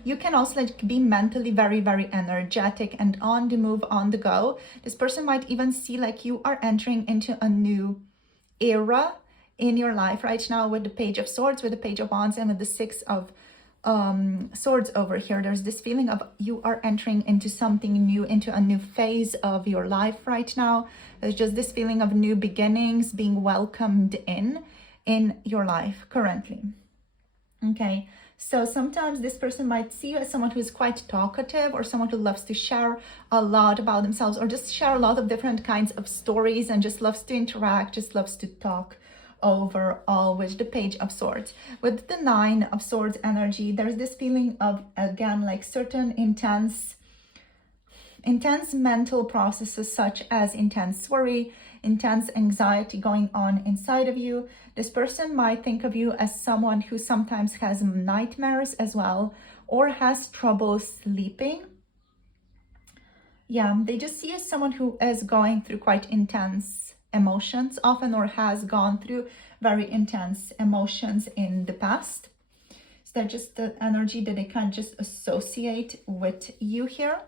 You can also like be mentally very, very energetic and on the move, on the go. This person might even see like you are entering into a new era in your life right now with the Page of Swords, with the Page of Wands, and with the Six of Swords over here. There's this feeling of you are entering into something new, into a new phase of your life right now. There's just this feeling of new beginnings being welcomed in your life currently. Okay, so sometimes this person might see you as someone who is quite talkative, or someone who loves to share a lot about themselves, or just share a lot of different kinds of stories and just loves to interact, just loves to talk overall with the Page of Swords. With the Nine of Swords energy, there's this feeling of, again, like certain intense mental processes, such as intense worry, intense anxiety going on inside of you. This person might think of you as someone who sometimes has nightmares as well, or has trouble sleeping. Yeah, they just see you as someone who is going through quite intense emotions often, or has gone through very intense emotions in the past. So that's just the energy that they can't just associate with you here.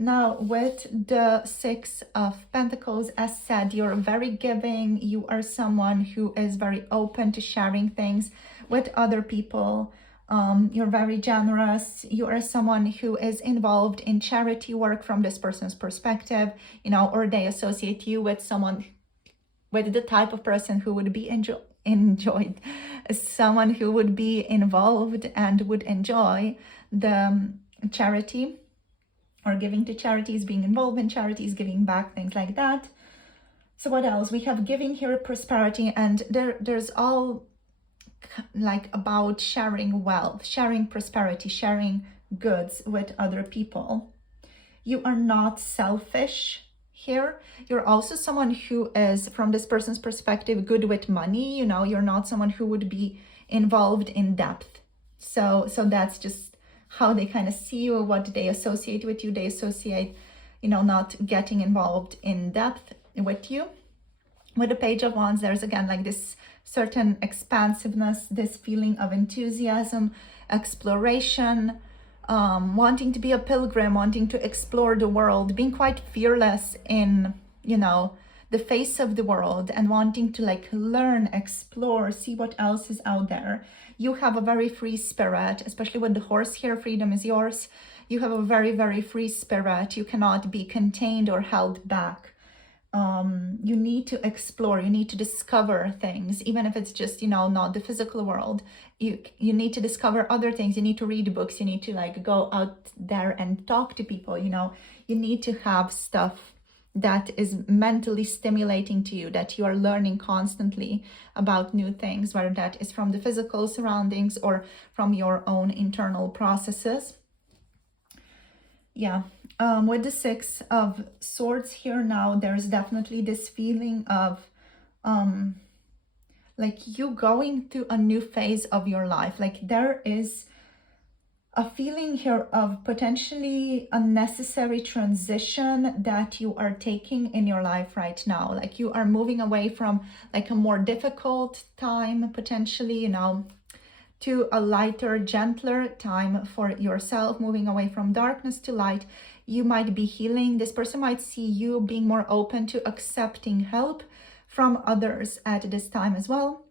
Now, with the Six of Pentacles, as said, you're very giving. You are someone who is very open to sharing things with other people. You're very generous. You are someone who is involved in charity work from this person's perspective, you know, or they associate you with someone, with the type of person who would be enjoyed, someone who would be involved and would enjoy the charity, or giving to charities, being involved in charities, giving back, things like that. So what else? We have giving here, prosperity, and there's all like about sharing wealth, sharing prosperity, sharing goods with other people. You are not selfish here. You're also someone who is, from this person's perspective, good with money. You know, you're not someone who would be involved in debt. So that's just how they kind of see you, or what they associate with you. They associate, you know, not getting involved in depth with you. With the Page of Wands, there's again like this certain expansiveness, this feeling of enthusiasm, exploration, wanting to be a pilgrim, wanting to explore the world, being quite fearless in, you know, the face of the world, and wanting to like learn, explore, see what else is out there. You have a very free spirit, especially with the horse here. Freedom is yours. You have a very, very free spirit. You cannot be contained or held back. You need to explore, you need to discover things, even if it's just, you know, not the physical world. You need to discover other things. You need to read books. You need to like go out there and talk to people. You know, you need to have stuff that is mentally stimulating to you, that you are learning constantly about new things, whether that is from the physical surroundings or from your own internal processes. Yeah, with the Six of Swords here now, there's definitely this feeling of like you going through a new phase of your life. Like there is a feeling here of potentially a necessary transition that you are taking in your life right now. Like you are moving away from like a more difficult time, potentially, you know, to a lighter, gentler time for yourself, moving away from darkness to light. You might be healing. This person might see you being more open to accepting help from others at this time as well.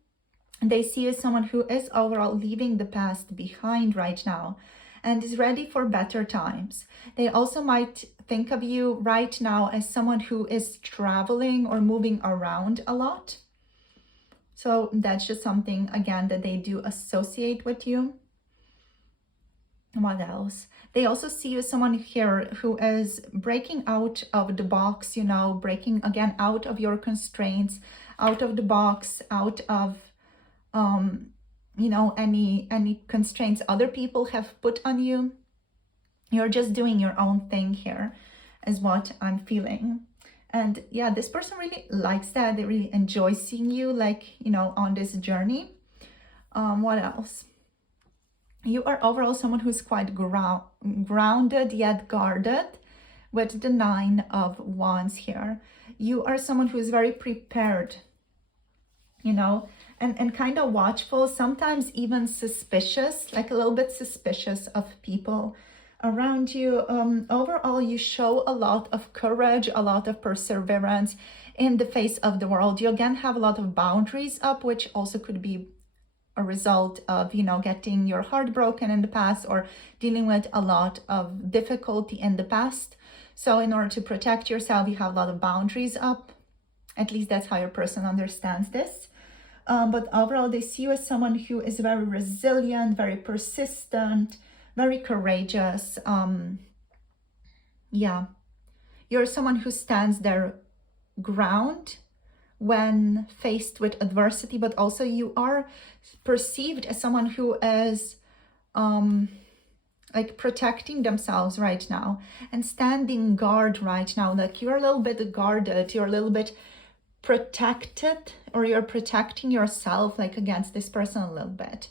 They see you as someone who is overall leaving the past behind right now and is ready for better times. They also might think of you right now as someone who is traveling or moving around a lot. So that's just something, again, that they do associate with you. What else? They also see you as someone here who is breaking out of the box, you know, breaking again out of your constraints, out of the box, out of, you know, any constraints other people have put on you. You're just doing your own thing here, is what I'm feeling. And yeah, this person really likes that. They really enjoy seeing you, like, you know, on this journey. What else? You are overall someone who's quite grounded yet guarded with the 9 of Wands here. You are someone who is very prepared, you know, and kind of watchful, sometimes even suspicious, like a little bit suspicious of people around you. Overall, you show a lot of courage, a lot of perseverance in the face of the world. You again have a lot of boundaries up, which also could be a result of, you know, getting your heart broken in the past or dealing with a lot of difficulty in the past. So in order to protect yourself, you have a lot of boundaries up. At least that's how your person understands this. But overall, they see you as someone who is very resilient, very persistent, very courageous. Yeah, you're someone who stands their ground when faced with adversity, but also you are perceived as someone who is like protecting themselves right now and standing guard right now. Like you're a little bit guarded, you're a little bit protected, or you're protecting yourself like against this person a little bit.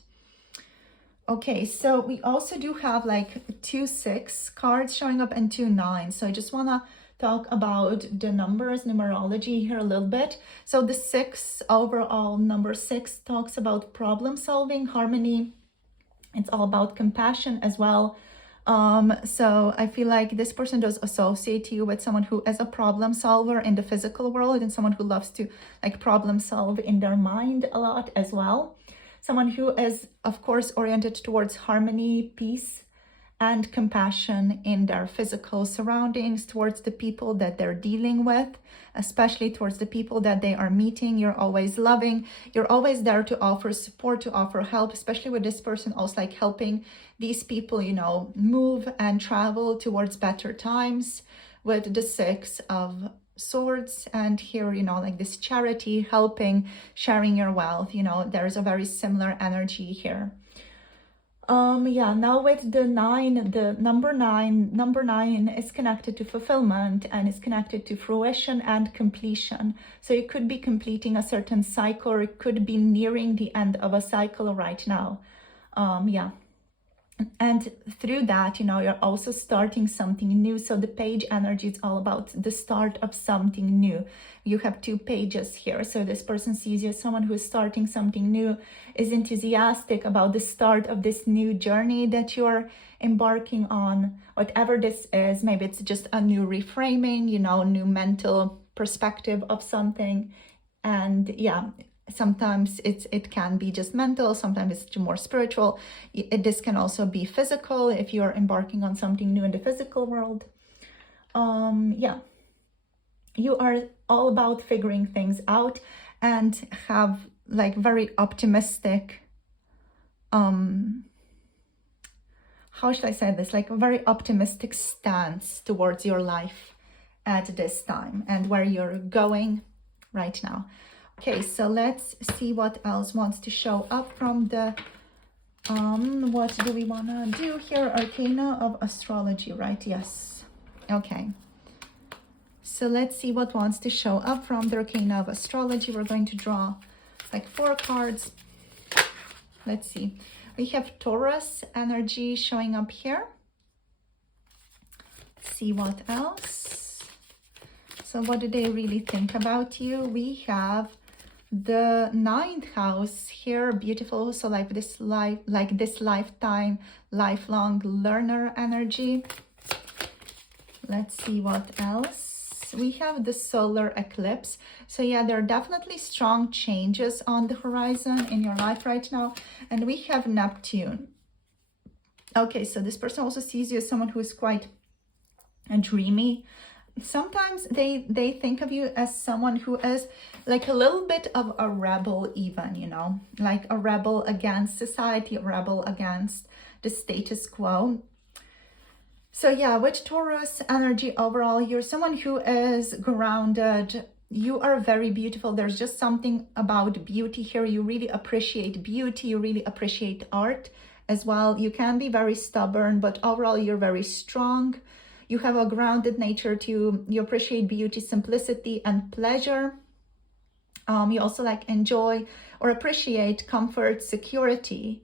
Okay, so we also do have like 2 6 cards showing up and 2 9. So I just want to talk about the numbers, numerology here a little bit. So the 6 overall, number 6 talks about problem solving, harmony. It's all about compassion as well. So I feel like this person does associate you with someone who is a problem solver in the physical world and someone who loves to like problem solve in their mind a lot as well. Someone who is, of course, oriented towards harmony, peace, and compassion in their physical surroundings, towards the people that they're dealing with, especially towards the people that they are meeting. You're always loving. You're always there to offer support, to offer help, especially with this person also like helping these people, you know, move and travel towards better times with the 6 of Swords. And here, you know, like this charity, helping, sharing your wealth, you know, there's a very similar energy here. Yeah, now with the 9, the number 9 is connected to fulfillment and is connected to fruition and completion. So you could be completing a certain cycle, or it could be nearing the end of a cycle right now. Yeah. And through that, you know, you're also starting something new. So the page energy is all about the start of something new. You have 2 pages here. So this person sees you as someone who is starting something new, is enthusiastic about the start of this new journey that you're embarking on, whatever this is. Maybe it's just a new reframing, you know, new mental perspective of something. And yeah, sometimes it can be just mental, sometimes it's more spiritual. This can also be physical if you're embarking on something new in the physical world. Yeah, you are all about figuring things out and have like very optimistic, how should I say this, like a very optimistic stance towards your life at this time and where you're going right now. Okay, so let's see what else wants to show up from the, what do we want to do here? Arcana of astrology, right? Yes. Okay. So let's see what wants to show up from the Arcana of astrology. We're going to draw like 4 cards. Let's see. We have Taurus energy showing up here. Let's see what else. So what do they really think about you? We have The ninth house here, beautiful. So like this lifetime, lifelong learner energy. Let's see what else. We have the solar eclipse. So yeah, there are definitely strong changes on the horizon in your life right now. And we have Neptune. Okay, so this person also sees you as someone who is quite dreamy. Sometimes they think of you as someone who is like a little bit of a rebel even, you know, like a rebel against society, a rebel against the status quo. So yeah, with Taurus energy overall, you're someone who is grounded. You are very beautiful. There's just something about beauty here. You really appreciate beauty. You really appreciate art as well. You can be very stubborn, but overall you're very strong. You have a grounded nature to, you appreciate beauty, simplicity, and pleasure. You also like enjoy or appreciate comfort, security.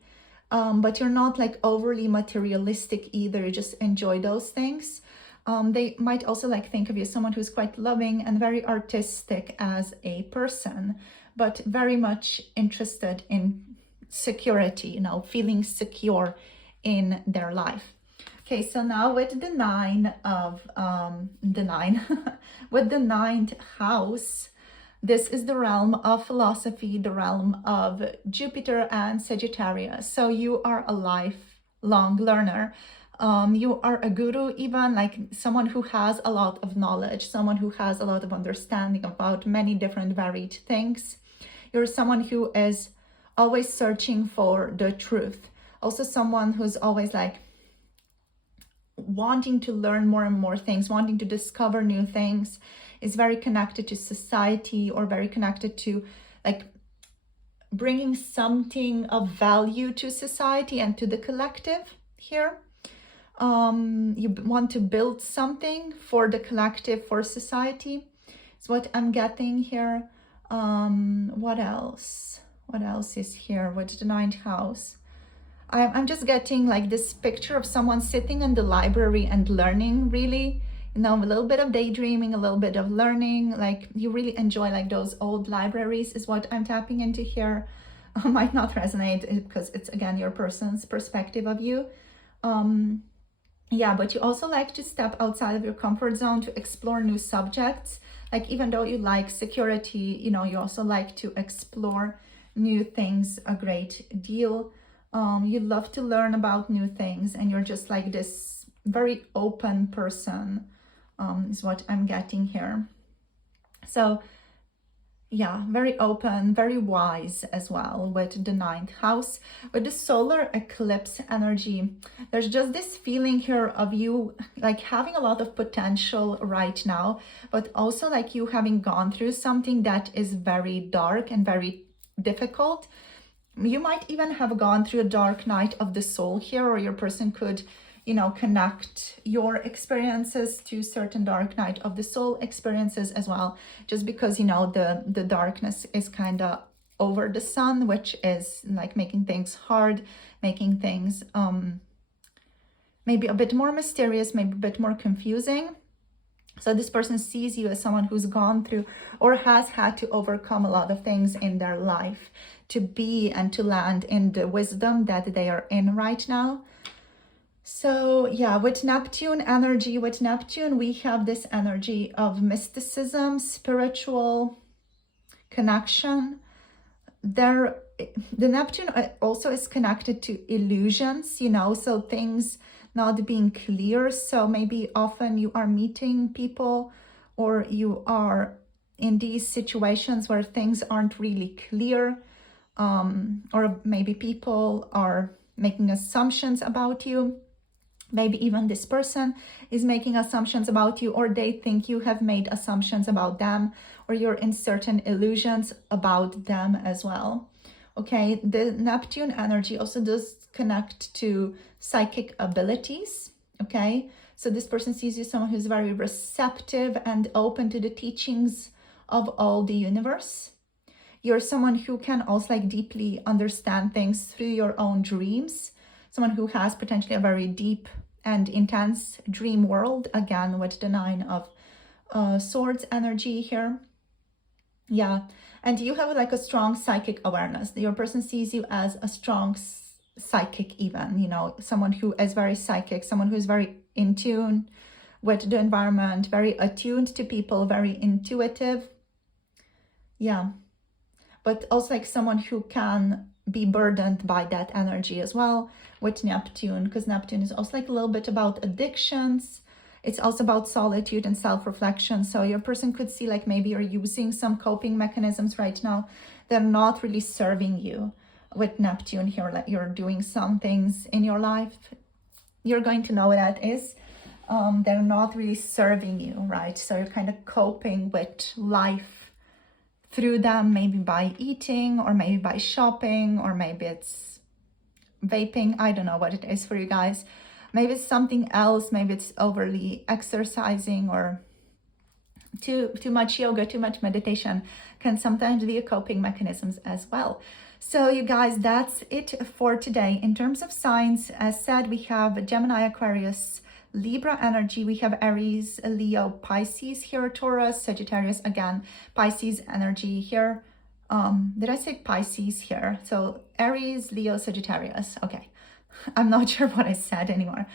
But you're not like overly materialistic either. You just enjoy those things. They might also like think of you as someone who's quite loving and very artistic as a person, but very much interested in security, you know, feeling secure in their life. Okay, so now with the with the ninth house, this is the realm of philosophy, the realm of Jupiter and Sagittarius. So you are a lifelong learner. You are a guru, even like someone who has a lot of knowledge, someone who has a lot of understanding about many different varied things. You're someone who is always searching for the truth. Also someone who's always like wanting to learn more and more things, wanting to discover new things, is very connected to society or very connected to like bringing something of value to society and to the collective here. You want to build something for the collective, for society. It's what I'm getting here. What else? What else is here with the ninth house? I'm just getting like this picture of someone sitting in the library and learning, really, you know, a little bit of daydreaming, a little bit of learning. Like you really enjoy like those old libraries is what I'm tapping into here. Might not resonate because it's again your person's perspective of you. Yeah, but you also like to step outside of your comfort zone to explore new subjects. Like even though you like security, you know, you also like to explore new things a great deal. You love to learn about new things and you're just like this very open person, is what I'm getting here. So yeah, very open, very wise as well with the ninth house. With the solar eclipse energy, there's just this feeling here of you like having a lot of potential right now, but also like you having gone through something that is very dark and very difficult. You might even have gone through a dark night of the soul here, or your person could, you know, connect your experiences to certain dark night of the soul experiences as well, just because, you know, the darkness is kind of over the sun, which is like making things hard, making things maybe a bit more mysterious, maybe a bit more confusing. So this person sees you as someone who's gone through or has had to overcome a lot of things in their life to be and to land in the wisdom that they are in right now. So yeah, with Neptune energy, with Neptune, we have this energy of mysticism, spiritual connection. The Neptune also is connected to illusions, you know, so things not being clear. So maybe often you are meeting people or you are in these situations where things aren't really clear, or maybe people are making assumptions about you. Maybe even this person is making assumptions about you, or they think you have made assumptions about them, or you're in certain illusions about them as well. Okay, the Neptune energy also does connect to psychic abilities. Okay, so this person sees you as someone who's very receptive and open to the teachings of all the universe. You're someone who can also like deeply understand things through your own dreams. Someone who has potentially a very deep and intense dream world, again with the Nine of Swords energy here. Yeah. And you have like a strong psychic awareness. Your person sees you as a strong psychic, even, you know, someone who is very psychic, someone who is very in tune with the environment, very attuned to people, very intuitive. Yeah. But also like someone who can be burdened by that energy as well with Neptune, because Neptune is also like a little bit about addictions. It's also about solitude and self-reflection. So your person could see like maybe you're using some coping mechanisms right now. They're not really serving you with Neptune here. Like you're doing some things in your life. You're going to know what that is. They're not really serving you, right? So you're kind of coping with life through them, maybe by eating, or maybe by shopping, or maybe it's vaping. I don't know what it is for you guys. Maybe it's something else. Maybe it's overly exercising, or too much yoga, too much meditation can sometimes be a coping mechanisms as well. So you guys, that's it for today. In terms of signs, as said, we have Gemini, Aquarius, Libra energy. We have Aries, Leo, Pisces here, Taurus, Sagittarius, again, Pisces energy here. Did I say Pisces here? So Aries, Leo, Sagittarius. Okay. I'm not sure what I said anymore.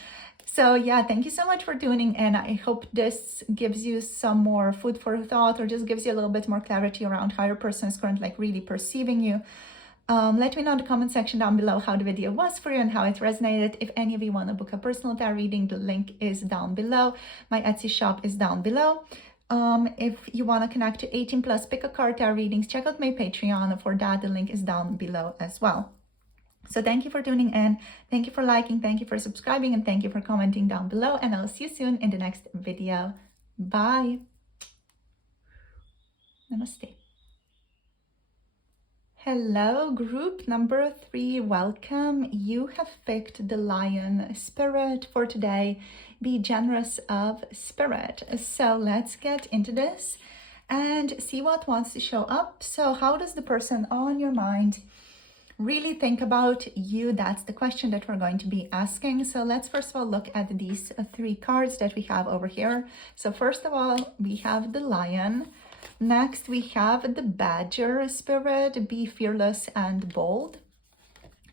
So yeah, thank you so much for tuning in. I hope this gives you some more food for thought, or just gives you a little bit more clarity around how your person is currently like really perceiving you. Let me know in the comment section down below how the video was for you and how it resonated. If any of you want to book a personal tarot reading, the link is down below. My Etsy shop is down below. If you want to connect to 18 plus pick a card tarot readings, check out my Patreon. For that, the link is down below as well. So thank you for tuning in. Thank you for liking. Thank you for subscribing. And thank you for commenting down below. And I'll see you soon in the next video. Bye. Namaste. Hello, group number 3. Welcome. You have picked the Lion spirit for today. Be generous of spirit. So let's get into this and see what wants to show up. So how does the person on your mind really think about you? That's the question that we're going to be asking. So let's first of all look at these 3 cards that we have over here. So first of all, we have the Lion. Next, we have the Badger spirit, be fearless and bold.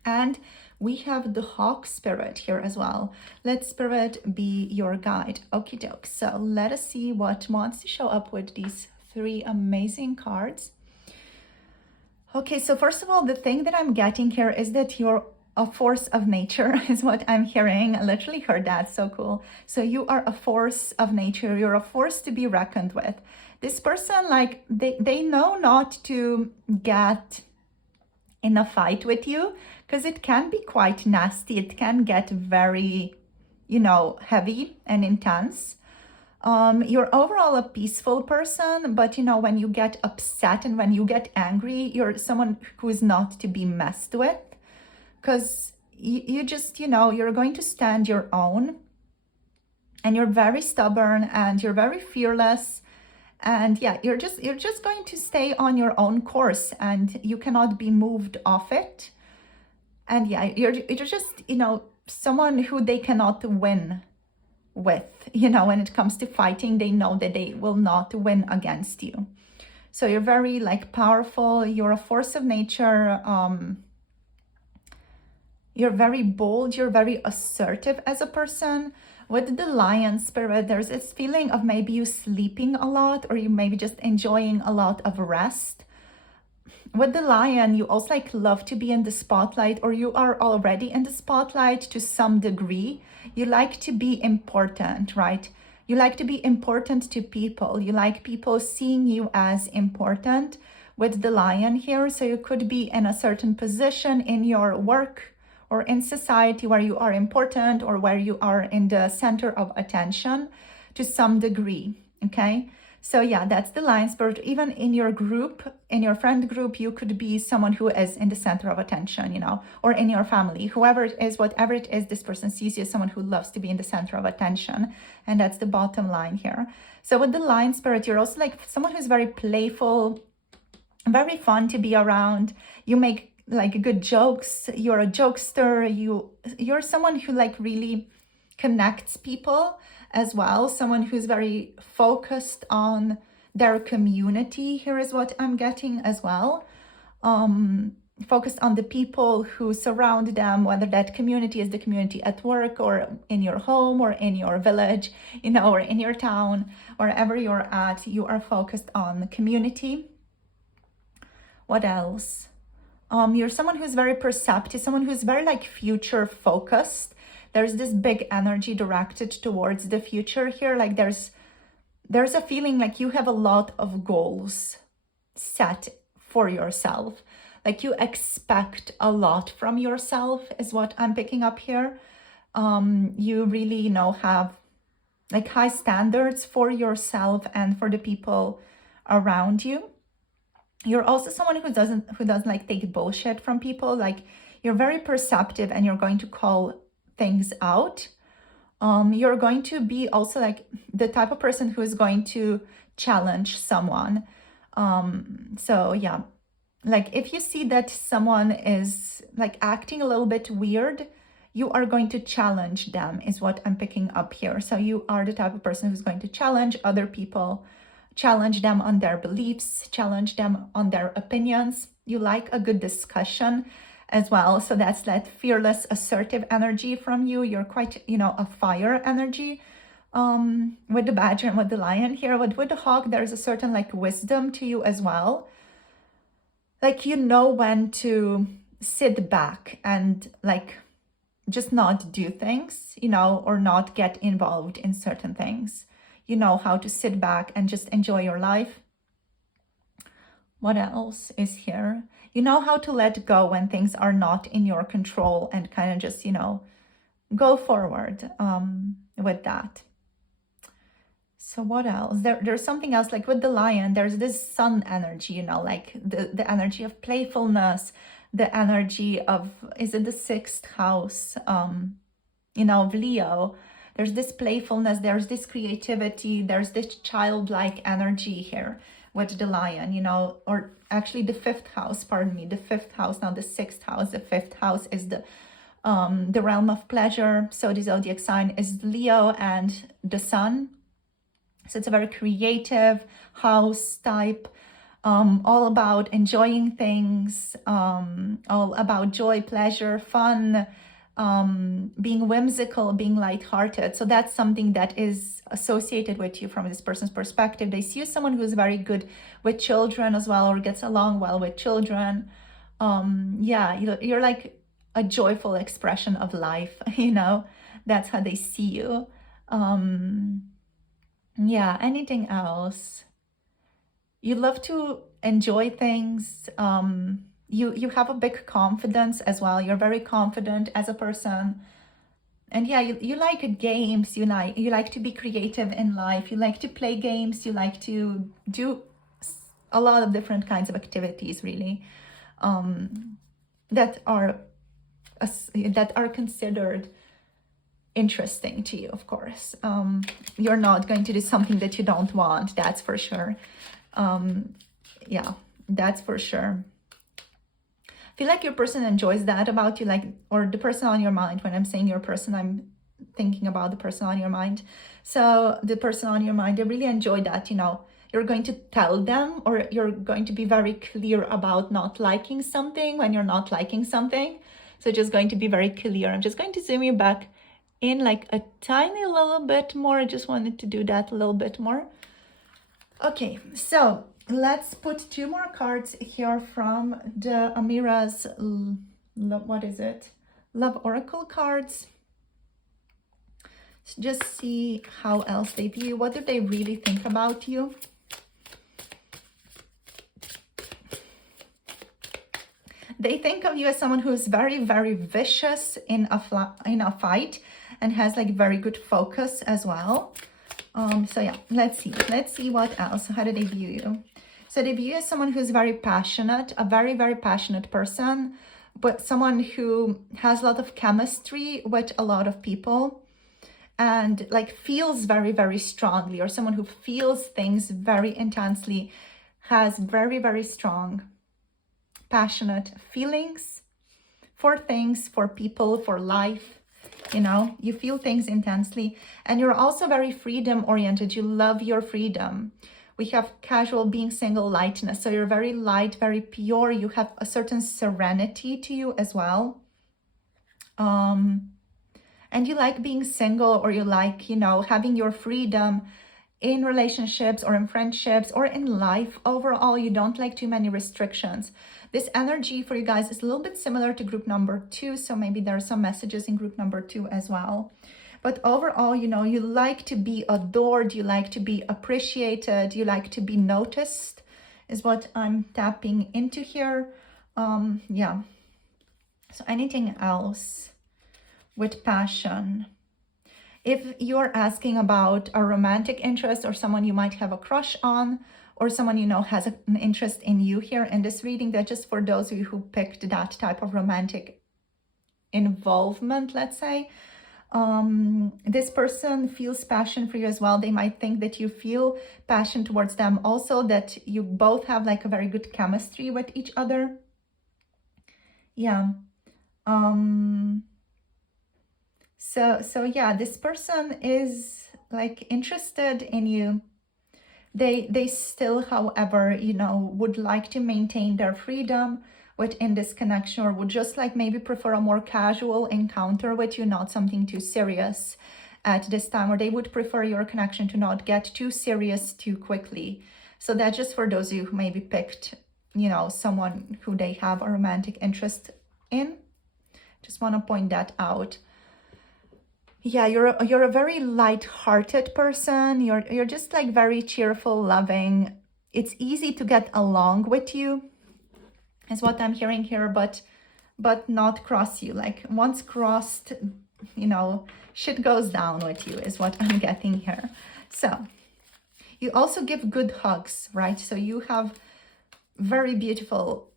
And we have the Hawk spirit here as well. Let spirit be your guide. Okie doke. So let us see what wants to show up with these 3 amazing cards. Okay, so first of all, the thing that I'm getting here is that you're a force of nature is what I'm hearing. I literally heard that. So cool. So you are a force of nature. You're a force to be reckoned with. This person, like, they know not to get in a fight with you, because it can be quite nasty. It can get very, you know, heavy and intense. You're overall a peaceful person, but you know, when you get upset and when you get angry, you're someone who is not to be messed with, because you just, you know, you're going to stand your own, and you're very stubborn and you're very fearless. And yeah, you're just going to stay on your own course, and you cannot be moved off it. And yeah, you're just, you know, someone who they cannot win with, you know, when it comes to fighting. They know that they will not win against you. So you're very like powerful. You're a force of nature. You're very bold. You're very assertive as a person. With the Lion spirit, there's this feeling of maybe you sleeping a lot, or you maybe just enjoying a lot of rest. With the Lion, you also like love to be in the spotlight, or you are already in the spotlight to some degree. You like to be important, right? You like to be important to people. You like people seeing you as important with the Lion here. So you could be in a certain position in your work or in society where you are important, or where you are in the center of attention to some degree, okay? So yeah, that's the Lion spirit. Even in your group, in your friend group, you could be someone who is in the center of attention, you know, or in your family, whoever it is, whatever it is, this person sees you as someone who loves to be in the center of attention. And that's the bottom line here. So with the Lion spirit, you're also like someone who's very playful, very fun to be around. You make like good jokes. You're a jokester. You're someone who like really connects people as well. Someone who's very focused on their community. Here is what I'm getting as well. Focused on the people who surround them, whether that community is the community at work or in your home or in your village, you know, or in your town, wherever you're at, you are focused on the community. What else? You're someone who's very perceptive, someone who's very like future focused. There's this big energy directed towards the future here. Like there's a feeling like you have a lot of goals set for yourself. Like you expect a lot from yourself is what I'm picking up here. You really, you know, have like high standards for yourself and for the people around you. You're also someone who doesn't like take bullshit from people. Like you're very perceptive and you're going to call things out. You're going to be also like the type of person who is going to challenge someone. So yeah, like if you see that someone is like acting a little bit weird, you are going to challenge them is what I'm picking up here. So you are the type of person who's going to challenge other people, challenge them on their beliefs, challenge them on their opinions. You like a good discussion as well. So that's that fearless, assertive energy from you. You're quite, you know, a fire energy with the badger and with the lion here. But with the hawk, there's a certain like wisdom to you as well. Like you know when to sit back and like just not do things, you know, or not get involved in certain things. You know how to sit back and just enjoy your life. What else is here? You know how to let go when things are not in your control and kind of just, you know, go forward with that. So what else? There's something else like with the lion, there's this sun energy, you know, like the energy of playfulness, the energy of, is it the 6th house, you know, of Leo. There's this playfulness, there's this creativity, there's this childlike energy here with the lion, you know, or actually the 5th house, pardon me, the 5th house, not the 6th house. The 5th house is the realm of pleasure. So the zodiac sign is Leo and the sun. So it's a very creative house type, all about enjoying things, all about joy, pleasure, fun, being whimsical, being lighthearted. So that's something that is associated with you from this person's perspective. They see you as someone who's very good with children as well, or gets along well with children. Yeah, you're like a joyful expression of life, you know, that's how they see you. Yeah, anything else? You love to enjoy things. You have a big confidence as well. You're very confident as a person. And yeah, you like games. You like to be creative in life. You like to play games. You like to do a lot of different kinds of activities, really, that are considered interesting to you, of course. You're not going to do something that you don't want, that's for sure. Yeah, that's for sure. I feel like your person enjoys that about you, like, or the person on your mind. When I'm saying your person, I'm thinking about the person on your mind. So the person on your mind, they really enjoy that, you know. You're going to tell them, or you're going to be very clear about not liking something when you're not liking something. So just going to be very clear. I'm just going to zoom you back in like a tiny little bit more. I just wanted to do that a little bit more. Okay, so let's put 2 more cards here from the Amira's, what is it? Love Oracle cards. So just see how else they view you. What do they really think about you? They think of you as someone who is very, very vicious in a fight and has like very good focus as well. So yeah, let's see what else. How do they view you? So they view you as someone who's very passionate, a very, very passionate person, but someone who has a lot of chemistry with a lot of people and like feels very, very strongly, or someone who feels things very intensely, has very, very strong, passionate feelings for things, for people, for life. You know, you feel things intensely, and you're also very freedom oriented. You love your freedom, We have casual, being single, lightness. So you're very light, very pure. You have a certain serenity to you as well. And you like being single, or you like, you know, having your freedom in relationships or in friendships or in life. Overall, you don't like too many restrictions. This energy for you guys is a little bit similar to group number 2. So maybe there are some messages in group number 2 as well. But overall, you know, you like to be adored, you like to be appreciated, you like to be noticed, is what I'm tapping into here. Yeah. So anything else with passion? If you're asking about a romantic interest or someone you might have a crush on, or someone you know has an interest in you here in this reading, that's just for those of you who picked that type of romantic involvement, let's say. This person feels passion for you as well. They might think that you feel passion towards them also, that you both have like a very good chemistry with each other. Yeah. So yeah, this person is like interested in you. They still, however, you know, would like to maintain their freedom within this connection, or would just like maybe prefer a more casual encounter with you, not something too serious at this time, or they would prefer your connection to not get too serious too quickly. So that's just for those of you who maybe picked, you know, someone who they have a romantic interest in. Just want to point that out. Yeah, you're a very light-hearted person. You're just like very cheerful, loving. It's easy to get along with you, is what I'm hearing here, but not cross you. Like once crossed, you know, shit goes down with you, is what I'm getting here. So you also give good hugs, right? So you have very beautiful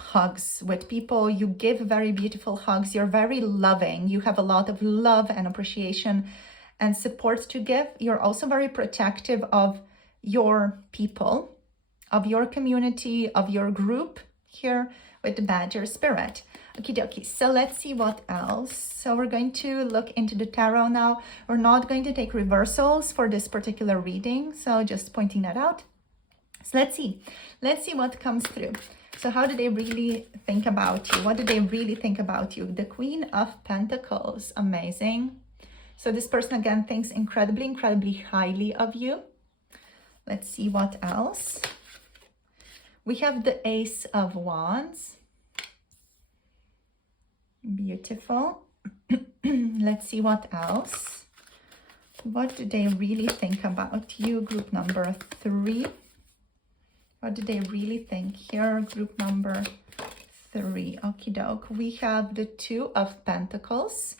hugs with people. You give very beautiful hugs. You're very loving. You have a lot of love and appreciation and support to give. You're also very protective of your people, of your community, of your group here with the Badger Spirit. Okie dokie. So let's see what else. So we're going to look into the tarot now. We're not going to take reversals for this particular reading, so just pointing that out. So let's see what comes through. So how do they really think about you? What do they really think about you? The Queen of Pentacles. Amazing. So this person again thinks incredibly, incredibly highly of you. Let's see what else. We have the Ace of Wands. Beautiful. Let's see what else. What do they really think about you? Group number 3. What do they really think here? Group number 3. Okie doke. We have the 2 of Pentacles.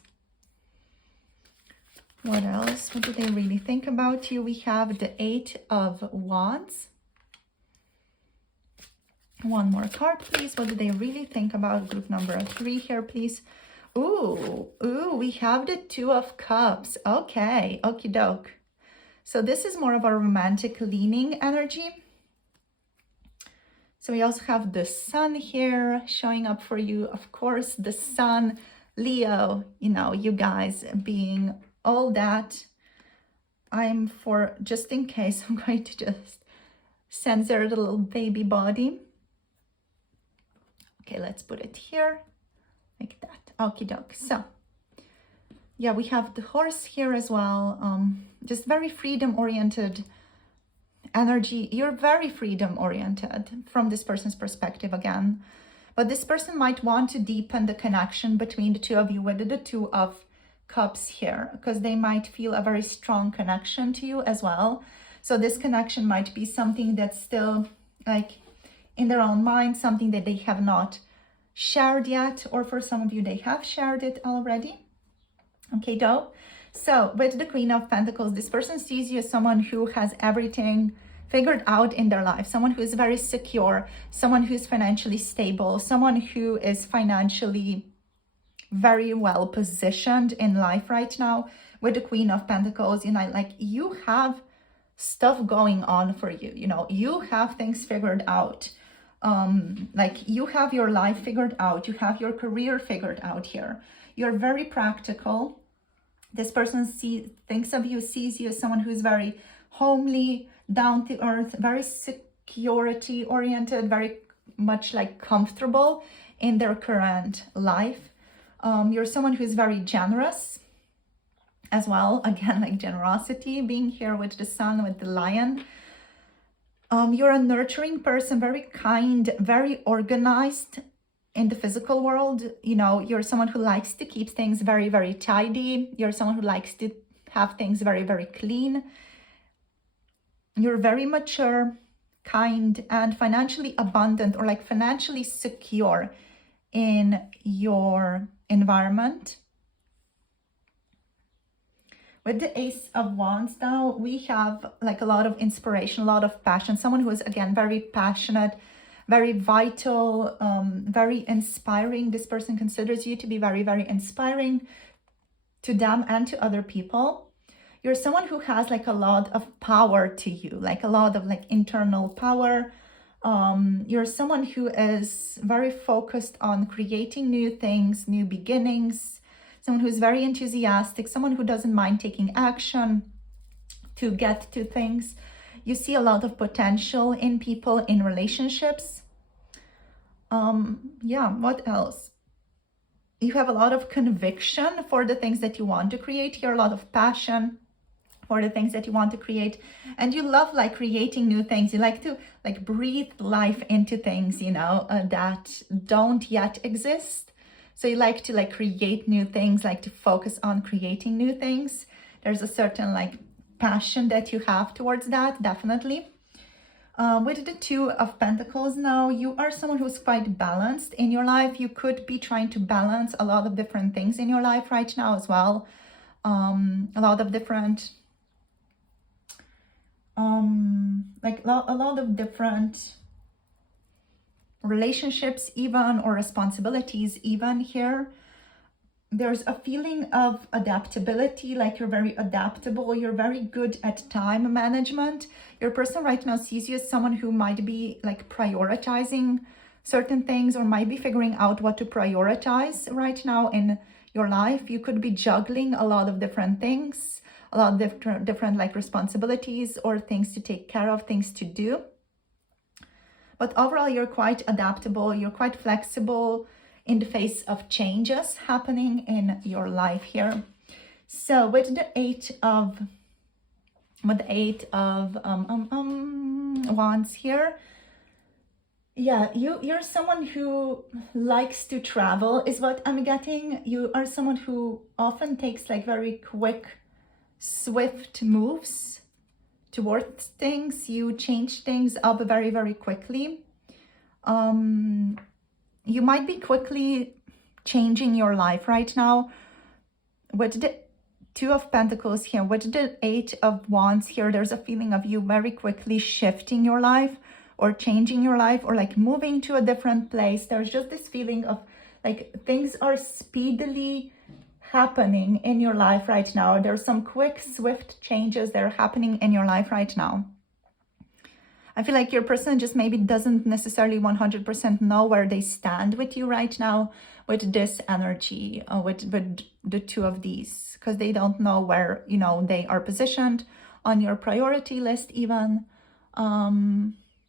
What else? What do they really think about you? We have the 8 of Wands. One more card, please. What do they really think about group number 3 here, please? Ooh, we have the 2 of Cups. Okay, okie doke. So this is more of a romantic leaning energy. So we also have the Sun here showing up for you. Of course, the Sun, Leo, you know, you guys being all that. I'm for, just in case, I'm going to just censor the little baby body. Okay, let's put it here like that. Okie doke. So yeah, we have the Horse here as well. Just very freedom oriented energy. You're very freedom oriented from this person's perspective again, but this person might want to deepen the connection between the two of you with the 2 of Cups here, because they might feel a very strong connection to you as well. So this connection might be something that's still like in their own mind, something that they have not shared yet, or for some of you they have shared it already. Okay, dope. So with the Queen of Pentacles, this person sees you as someone who has everything figured out in their life, someone who is very secure, someone who is financially stable, someone who is financially very well positioned in life right now. With the Queen of Pentacles, you know, like you have stuff going on for you, you know, you have things figured out. Like you have your life figured out, you have your career figured out here. You're very practical. This person thinks of you, sees you as someone who's very homely, down to earth, very security oriented, very much like comfortable in their current life. You're someone who is very generous as well. Again, like generosity being here with the sun, with the lion. You're a nurturing person, very kind, very organized in the physical world. You know, you're someone who likes to keep things very, very tidy. You're someone who likes to have things very, very clean. You're very mature, kind, and financially abundant, or like financially secure in your environment. With the Ace of Wands now, we have like a lot of inspiration, a lot of passion. Someone who is, again, very passionate, very vital, very inspiring. This person considers you to be very, very inspiring to them and to other people. You're someone who has like a lot of power to you, like a lot of like internal power. You're someone who is very focused on creating new things, new beginnings, someone who's very enthusiastic, someone who doesn't mind taking action to get to things. You see a lot of potential in people, in relationships. Yeah, what else? You have a lot of conviction for the things that you want to create here, a lot of passion for the things that you want to create, and you love like creating new things. You like to like breathe life into things, you know, that don't yet exist. So you like to like create new things, like to focus on creating new things. There's a certain like passion that you have towards that, definitely. With the Two of Pentacles now, you are someone who's quite balanced in your life. You could be trying to balance a lot of different things in your life right now as well. A lot of different a lot of different relationships even, or responsibilities even here. There's a feeling of adaptability, like you're very adaptable, you're very good at time management. Your person right now sees you as someone who might be like prioritizing certain things, or might be figuring out what to prioritize right now in your life. You could be juggling a lot of different things, a lot of different like responsibilities or things to take care of, things to do. But overall, you're quite adaptable, you're quite flexible in the face of changes happening in your life here. So with the eight of wands here, yeah, you're someone who likes to travel is what I'm getting. You are someone who often takes like very quick, swift moves towards things. You change things up very, very quickly. You might be quickly changing your life right now. With the Two of Pentacles here, with the Eight of Wands here, there's a feeling of you very quickly shifting your life, or changing your life, or like moving to a different place. There's just this feeling of like things are speedily happening in your life right now. There's some quick, swift changes that are happening in your life right now. I feel like your person just maybe doesn't necessarily 100% know where they stand with you right now with this energy, with the two of these, because they don't know where, you know, they are positioned on your priority list even.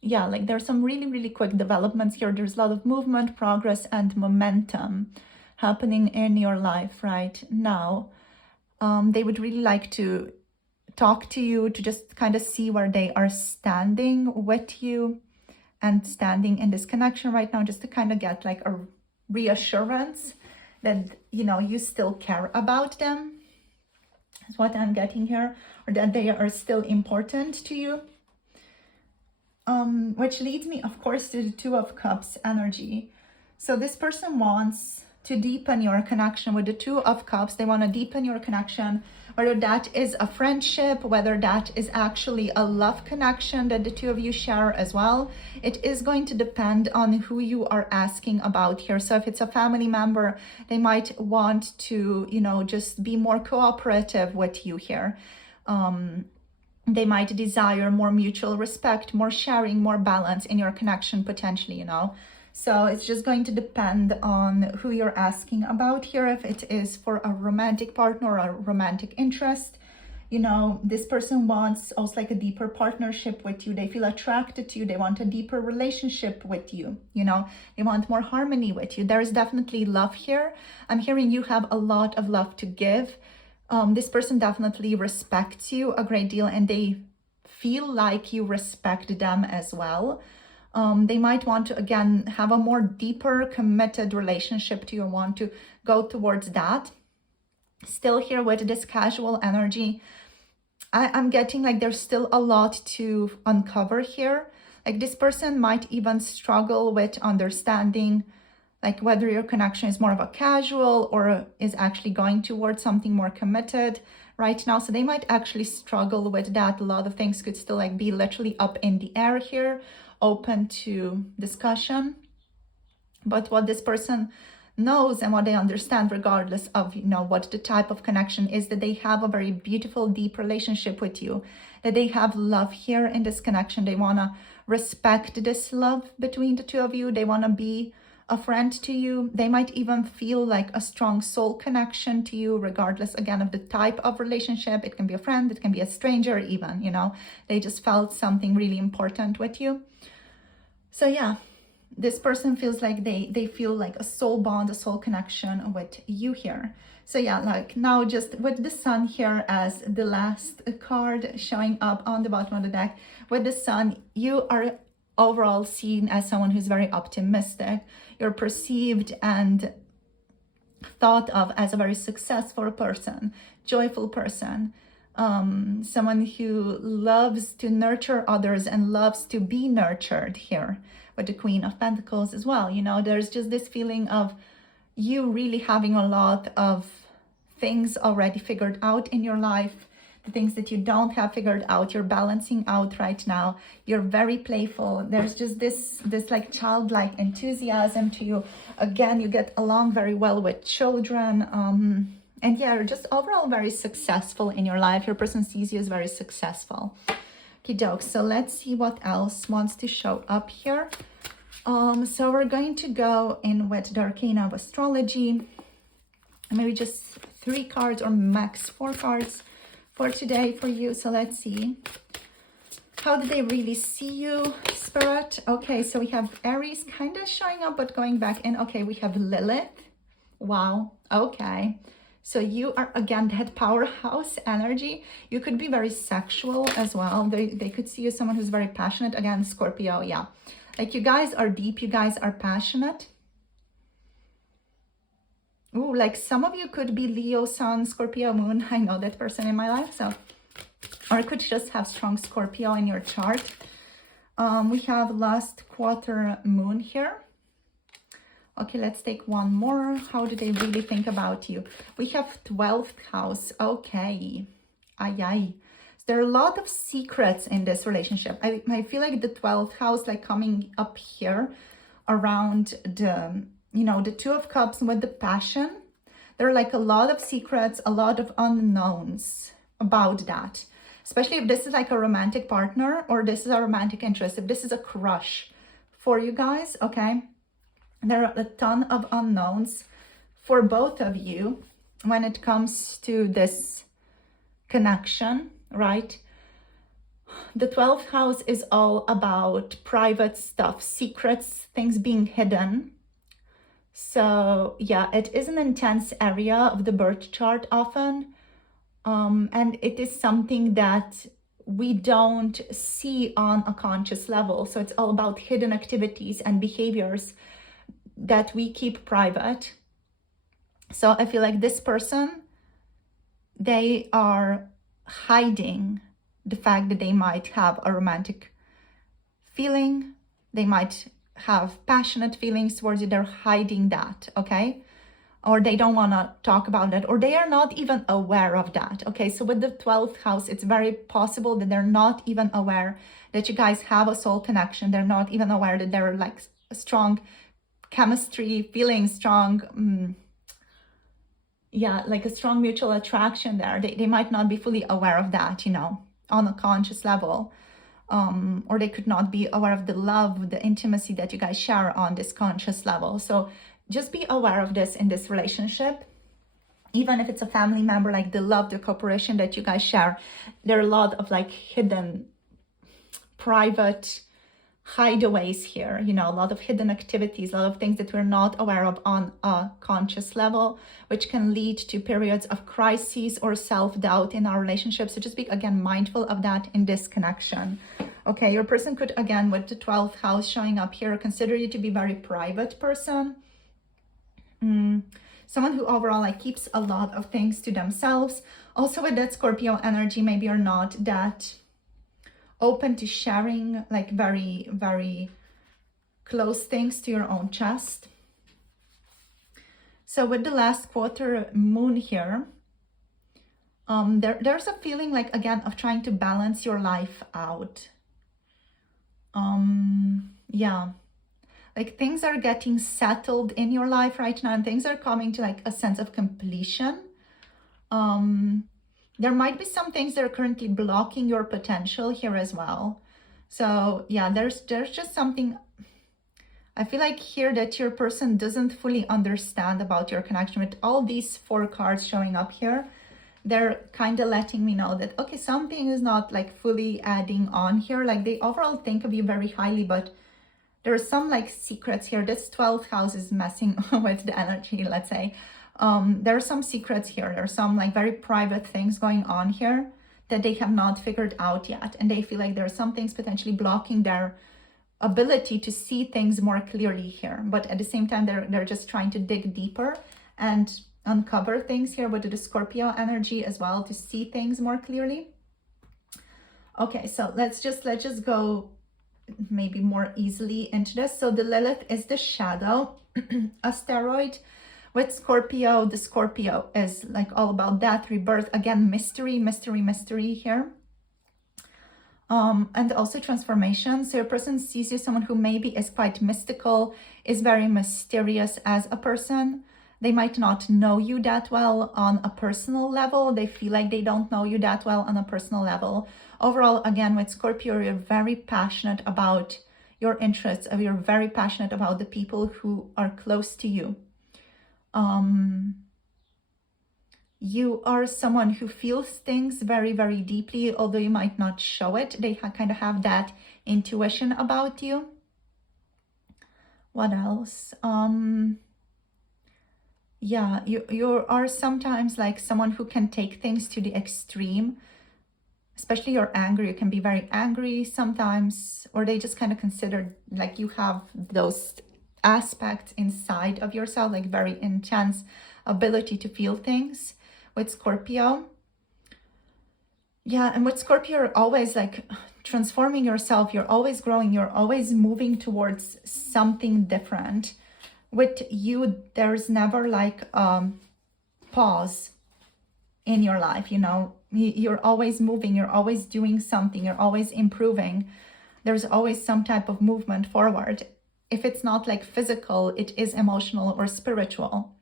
Yeah, like there's some really, really quick developments here. There's a lot of movement, progress, and momentum happening in your life right now. They would really like to talk to you, to just kind of see where they are standing with you and standing in this connection right now, just to kind of get like a reassurance that, you know, you still care about them. That's what I'm getting here, or that they are still important to you. Which leads me, of course, to the Two of Cups energy. So this person wants to deepen your connection with the Two of Cups. They want to deepen your connection, whether that is a friendship, whether that is actually a love connection that the two of you share as well. It is going to depend on who you are asking about here. So if it's a family member, they might want to, you know, just be more cooperative with you here. They might desire more mutual respect, more sharing, more balance in your connection potentially, you know. So it's just going to depend on who you're asking about here. If it is for a romantic partner or a romantic interest, you know, this person wants also like a deeper partnership with you. They feel attracted to you. They want a deeper relationship with you. You know, they want more harmony with you. There is definitely love here. I'm hearing you have a lot of love to give. This person definitely respects you a great deal, and they feel like you respect them as well. They might want to, again, have a more deeper committed relationship to you, want to go towards that. Still here with this casual energy, I'm getting like there's still a lot to uncover here. Like this person might even struggle with understanding like whether your connection is more of a casual or is actually going towards something more committed right now. So they might actually struggle with that. A lot of things could still like be literally up in the air here, open to discussion. But what this person knows and what they understand, regardless of, you know, what the type of connection is, that they have a very beautiful, deep relationship with you, that they have love here in this connection. They want to respect this love between the two of you. They want to be a friend to you. They might even feel like a strong soul connection to you, regardless, again, of the type of relationship. It can be a friend, it can be a stranger even, you know, they just felt something really important with you. So yeah, this person feels like they feel like a soul bond, a soul connection with you here. So yeah, like now just with the sun here as the last card showing up on the bottom of the deck, with the sun, you are overall seen as someone who's very optimistic. You're perceived and thought of as a very successful person, joyful person, someone who loves to nurture others and loves to be nurtured here with the Queen of Pentacles as well. You know, there's just this feeling of you really having a lot of things already figured out in your life. The things that you don't have figured out, you're balancing out right now. You're very playful. There's just this like childlike enthusiasm to you. Again, you get along very well with children. And yeah, you're just overall very successful in your life. Your person sees you as very successful. Okie doke. So let's see what else wants to show up here. So we're going to go in with the Arcana of Astrology. Maybe just 3 cards or max 4 cards for today for you. So let's see. How do they really see you, Spirit? Okay, so we have Aries kind of showing up, but going back in. Okay, we have Lilith. Wow. Okay. So you are, again, that powerhouse energy. You could be very sexual as well. They could see you as someone who's very passionate. Again, Scorpio, yeah. Like you guys are deep, you guys are passionate. Ooh, like some of you could be Leo, Sun, Scorpio, Moon. I know that person in my life, so. Or it could just have strong Scorpio in your chart. We have last quarter moon here. Okay, let's take one more. How do they really think about you? We have 12th house. Okay. Ay, ay. There are a lot of secrets in this relationship. I feel like the 12th house, like coming up here around the, you know, the 2 of Cups with the passion. There are like a lot of secrets, a lot of unknowns about that. Especially if this is like a romantic partner or this is a romantic interest. If this is a crush for you guys, okay? There are a ton of unknowns for both of you when it comes to this connection, right? The 12th house is all about private stuff, secrets, things being hidden. So yeah, it is an intense area of the birth chart often. And it is something that we don't see on a conscious level. So it's all about hidden activities and behaviors that we keep private. So I feel like this person, they are hiding the fact that they might have a romantic feeling. They might have passionate feelings towards you. They're hiding that, okay? Or they don't want to talk about it, or they are not even aware of that, okay? So with the 12th house, it's very possible that they're not even aware that you guys have a soul connection. They're not even aware that there are like a strong chemistry, feeling strong, yeah, like a strong mutual attraction there. They might not be fully aware of that, you know, on a conscious level. Or they could not be aware of the love, the intimacy that you guys share on this conscious level. So just be aware of this in this relationship. Even if it's a family member, like the love, the cooperation that you guys share, there are a lot of like hidden, private hideaways here, you know, a lot of hidden activities, a lot of things that we're not aware of on a conscious level, which can lead to periods of crises or self-doubt in our relationships. So just be, again, mindful of that in this connection. Okay, your person could, again, with the 12th house showing up here, consider you to be a very private person. Someone who overall like keeps a lot of things to themselves. Also with that Scorpio energy, maybe you're not that open to sharing like very, very close things to your own chest. So with the last quarter moon here, there's a feeling like, again, of trying to balance your life out. Yeah, like things are getting settled in your life right now, and things are coming to like a sense of completion. There might be some things that are currently blocking your potential here as well. So yeah, there's just something, I feel like here that your person doesn't fully understand about your connection. With all these 4 cards showing up here, they're kind of letting me know that, okay, something is not like fully adding on here. Like they overall think of you very highly, but there are some like secrets here. This 12th house is messing with the energy, let's say. There are some secrets here. There are some like very private things going on here that they have not figured out yet. And they feel like there are some things potentially blocking their ability to see things more clearly here. But at the same time, they're just trying to dig deeper and uncover things here with the Scorpio energy as well, to see things more clearly. Okay, so let's just go maybe more easily into this. So the Lilith is the shadow asteroid. With Scorpio, the Scorpio is like all about death, rebirth, again, mystery here. And also transformation. So your person sees you, someone who maybe is quite mystical, is very mysterious as a person. They might not know you that well on a personal level. They feel like they don't know you that well on a personal level. Overall, again, with Scorpio, you're very passionate about your interests. You're very passionate about the people who are close to you. You are someone who feels things very, very deeply, although you might not show it. They kind of have that intuition about you. What else? Yeah, you are sometimes like someone who can take things to the extreme. Especially you're angry. You can be very angry sometimes, or they just kind of consider like you have those aspects inside of yourself, like very intense ability to feel things with Scorpio. Yeah, and with Scorpio, you're always like transforming yourself. You're always growing. You're always moving towards something different. With you, there's never like pause in your life, you know. You're always moving. You're always doing something. You're always improving. There's always some type of movement forward. If it's not like physical, it is emotional or spiritual.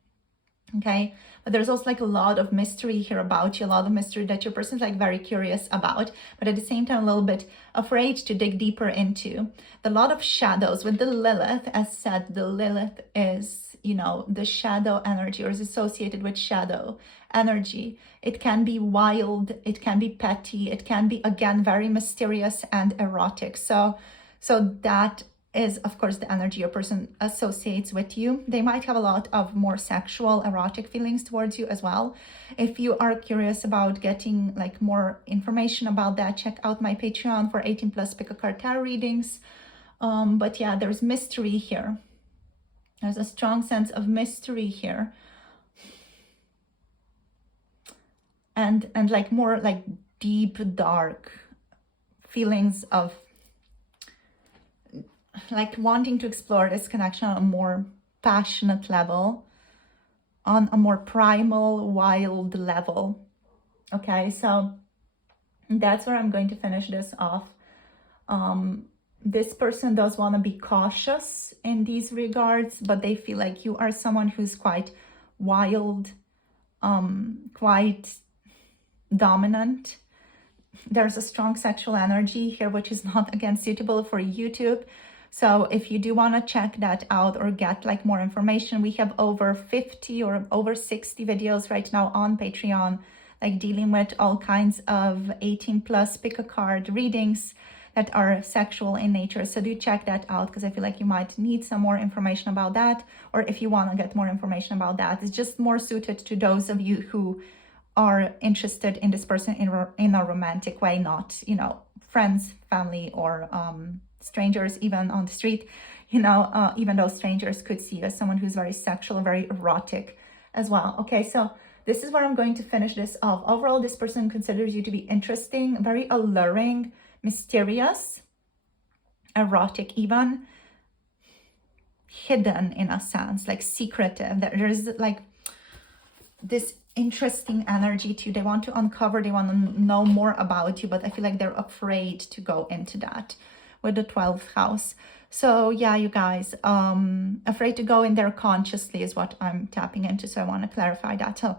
Okay, but there's also like a lot of mystery here about you, a lot of mystery that your person's like very curious about, but at the same time a little bit afraid to dig deeper into. A lot of shadows with the Lilith. As said, the Lilith is, you know, the shadow energy, or is associated with shadow energy. It can be wild, it can be petty, it can be, again, very mysterious and erotic. So that is, of course, the energy your person associates with you. They might have a lot of more sexual, erotic feelings towards you as well. If you are curious about getting like more information about that, check out my Patreon for 18+ pick a card tarot readings. But yeah, there's mystery here. There's a strong sense of mystery here. And like more like deep, dark feelings of like wanting to explore this connection on a more passionate level, on a more primal, wild level. Okay, so that's where I'm going to finish this off. This person does want to be cautious in these regards, but they feel like you are someone who's quite wild, quite dominant. There's a strong sexual energy here, which is not, again, suitable for YouTube. So if you do want to check that out or get like more information, we have over 50 or over 60 videos right now on Patreon, like dealing with all kinds of 18 plus pick a card readings that are sexual in nature. So do check that out, because I feel like you might need some more information about that, or if you want to get more information about that, it's just more suited to those of you who are interested in this person in a romantic way, not, you know, friends, family, or strangers, even on the street. You know, even those strangers could see you as someone who's very sexual, very erotic as well. Okay, so this is where I'm going to finish this off. Overall, this person considers you to be interesting, very alluring, mysterious, erotic even, hidden in a sense, like secretive. There's like this interesting energy to you. They want to uncover, they want to know more about you, but I feel like they're afraid to go into that with the 12th house. So yeah, you guys, afraid to go in there consciously is what I'm tapping into. So I want to clarify that. So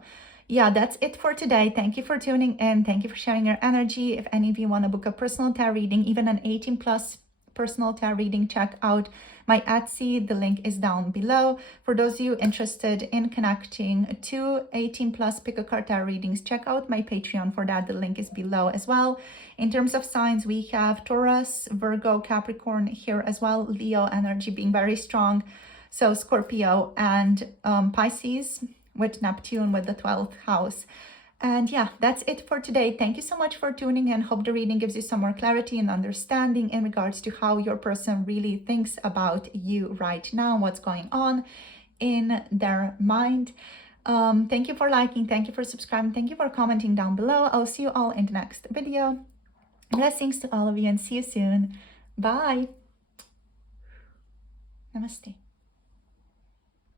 yeah, that's it for today. Thank you for tuning in. Thank you for sharing your energy. If any of you want to book a personal tarot reading, even an 18 plus personal tarot reading, check out my Etsy. The link is down below. For those of you interested in connecting to 18 plus pick a card tarot readings, check out my Patreon for that. The link is below as well. In terms of signs, we have Taurus, Virgo, Capricorn here as well. Leo energy being very strong. So Scorpio and Pisces with Neptune with the 12th house. And yeah, that's it for today. Thank you so much for tuning in. Hope the reading gives you some more clarity and understanding in regards to how your person really thinks about you right now, what's going on in their mind. Thank you for liking, thank you for subscribing, thank you for commenting down below. I'll see you all in the next video. Blessings to all of you and see you soon. Bye. Namaste.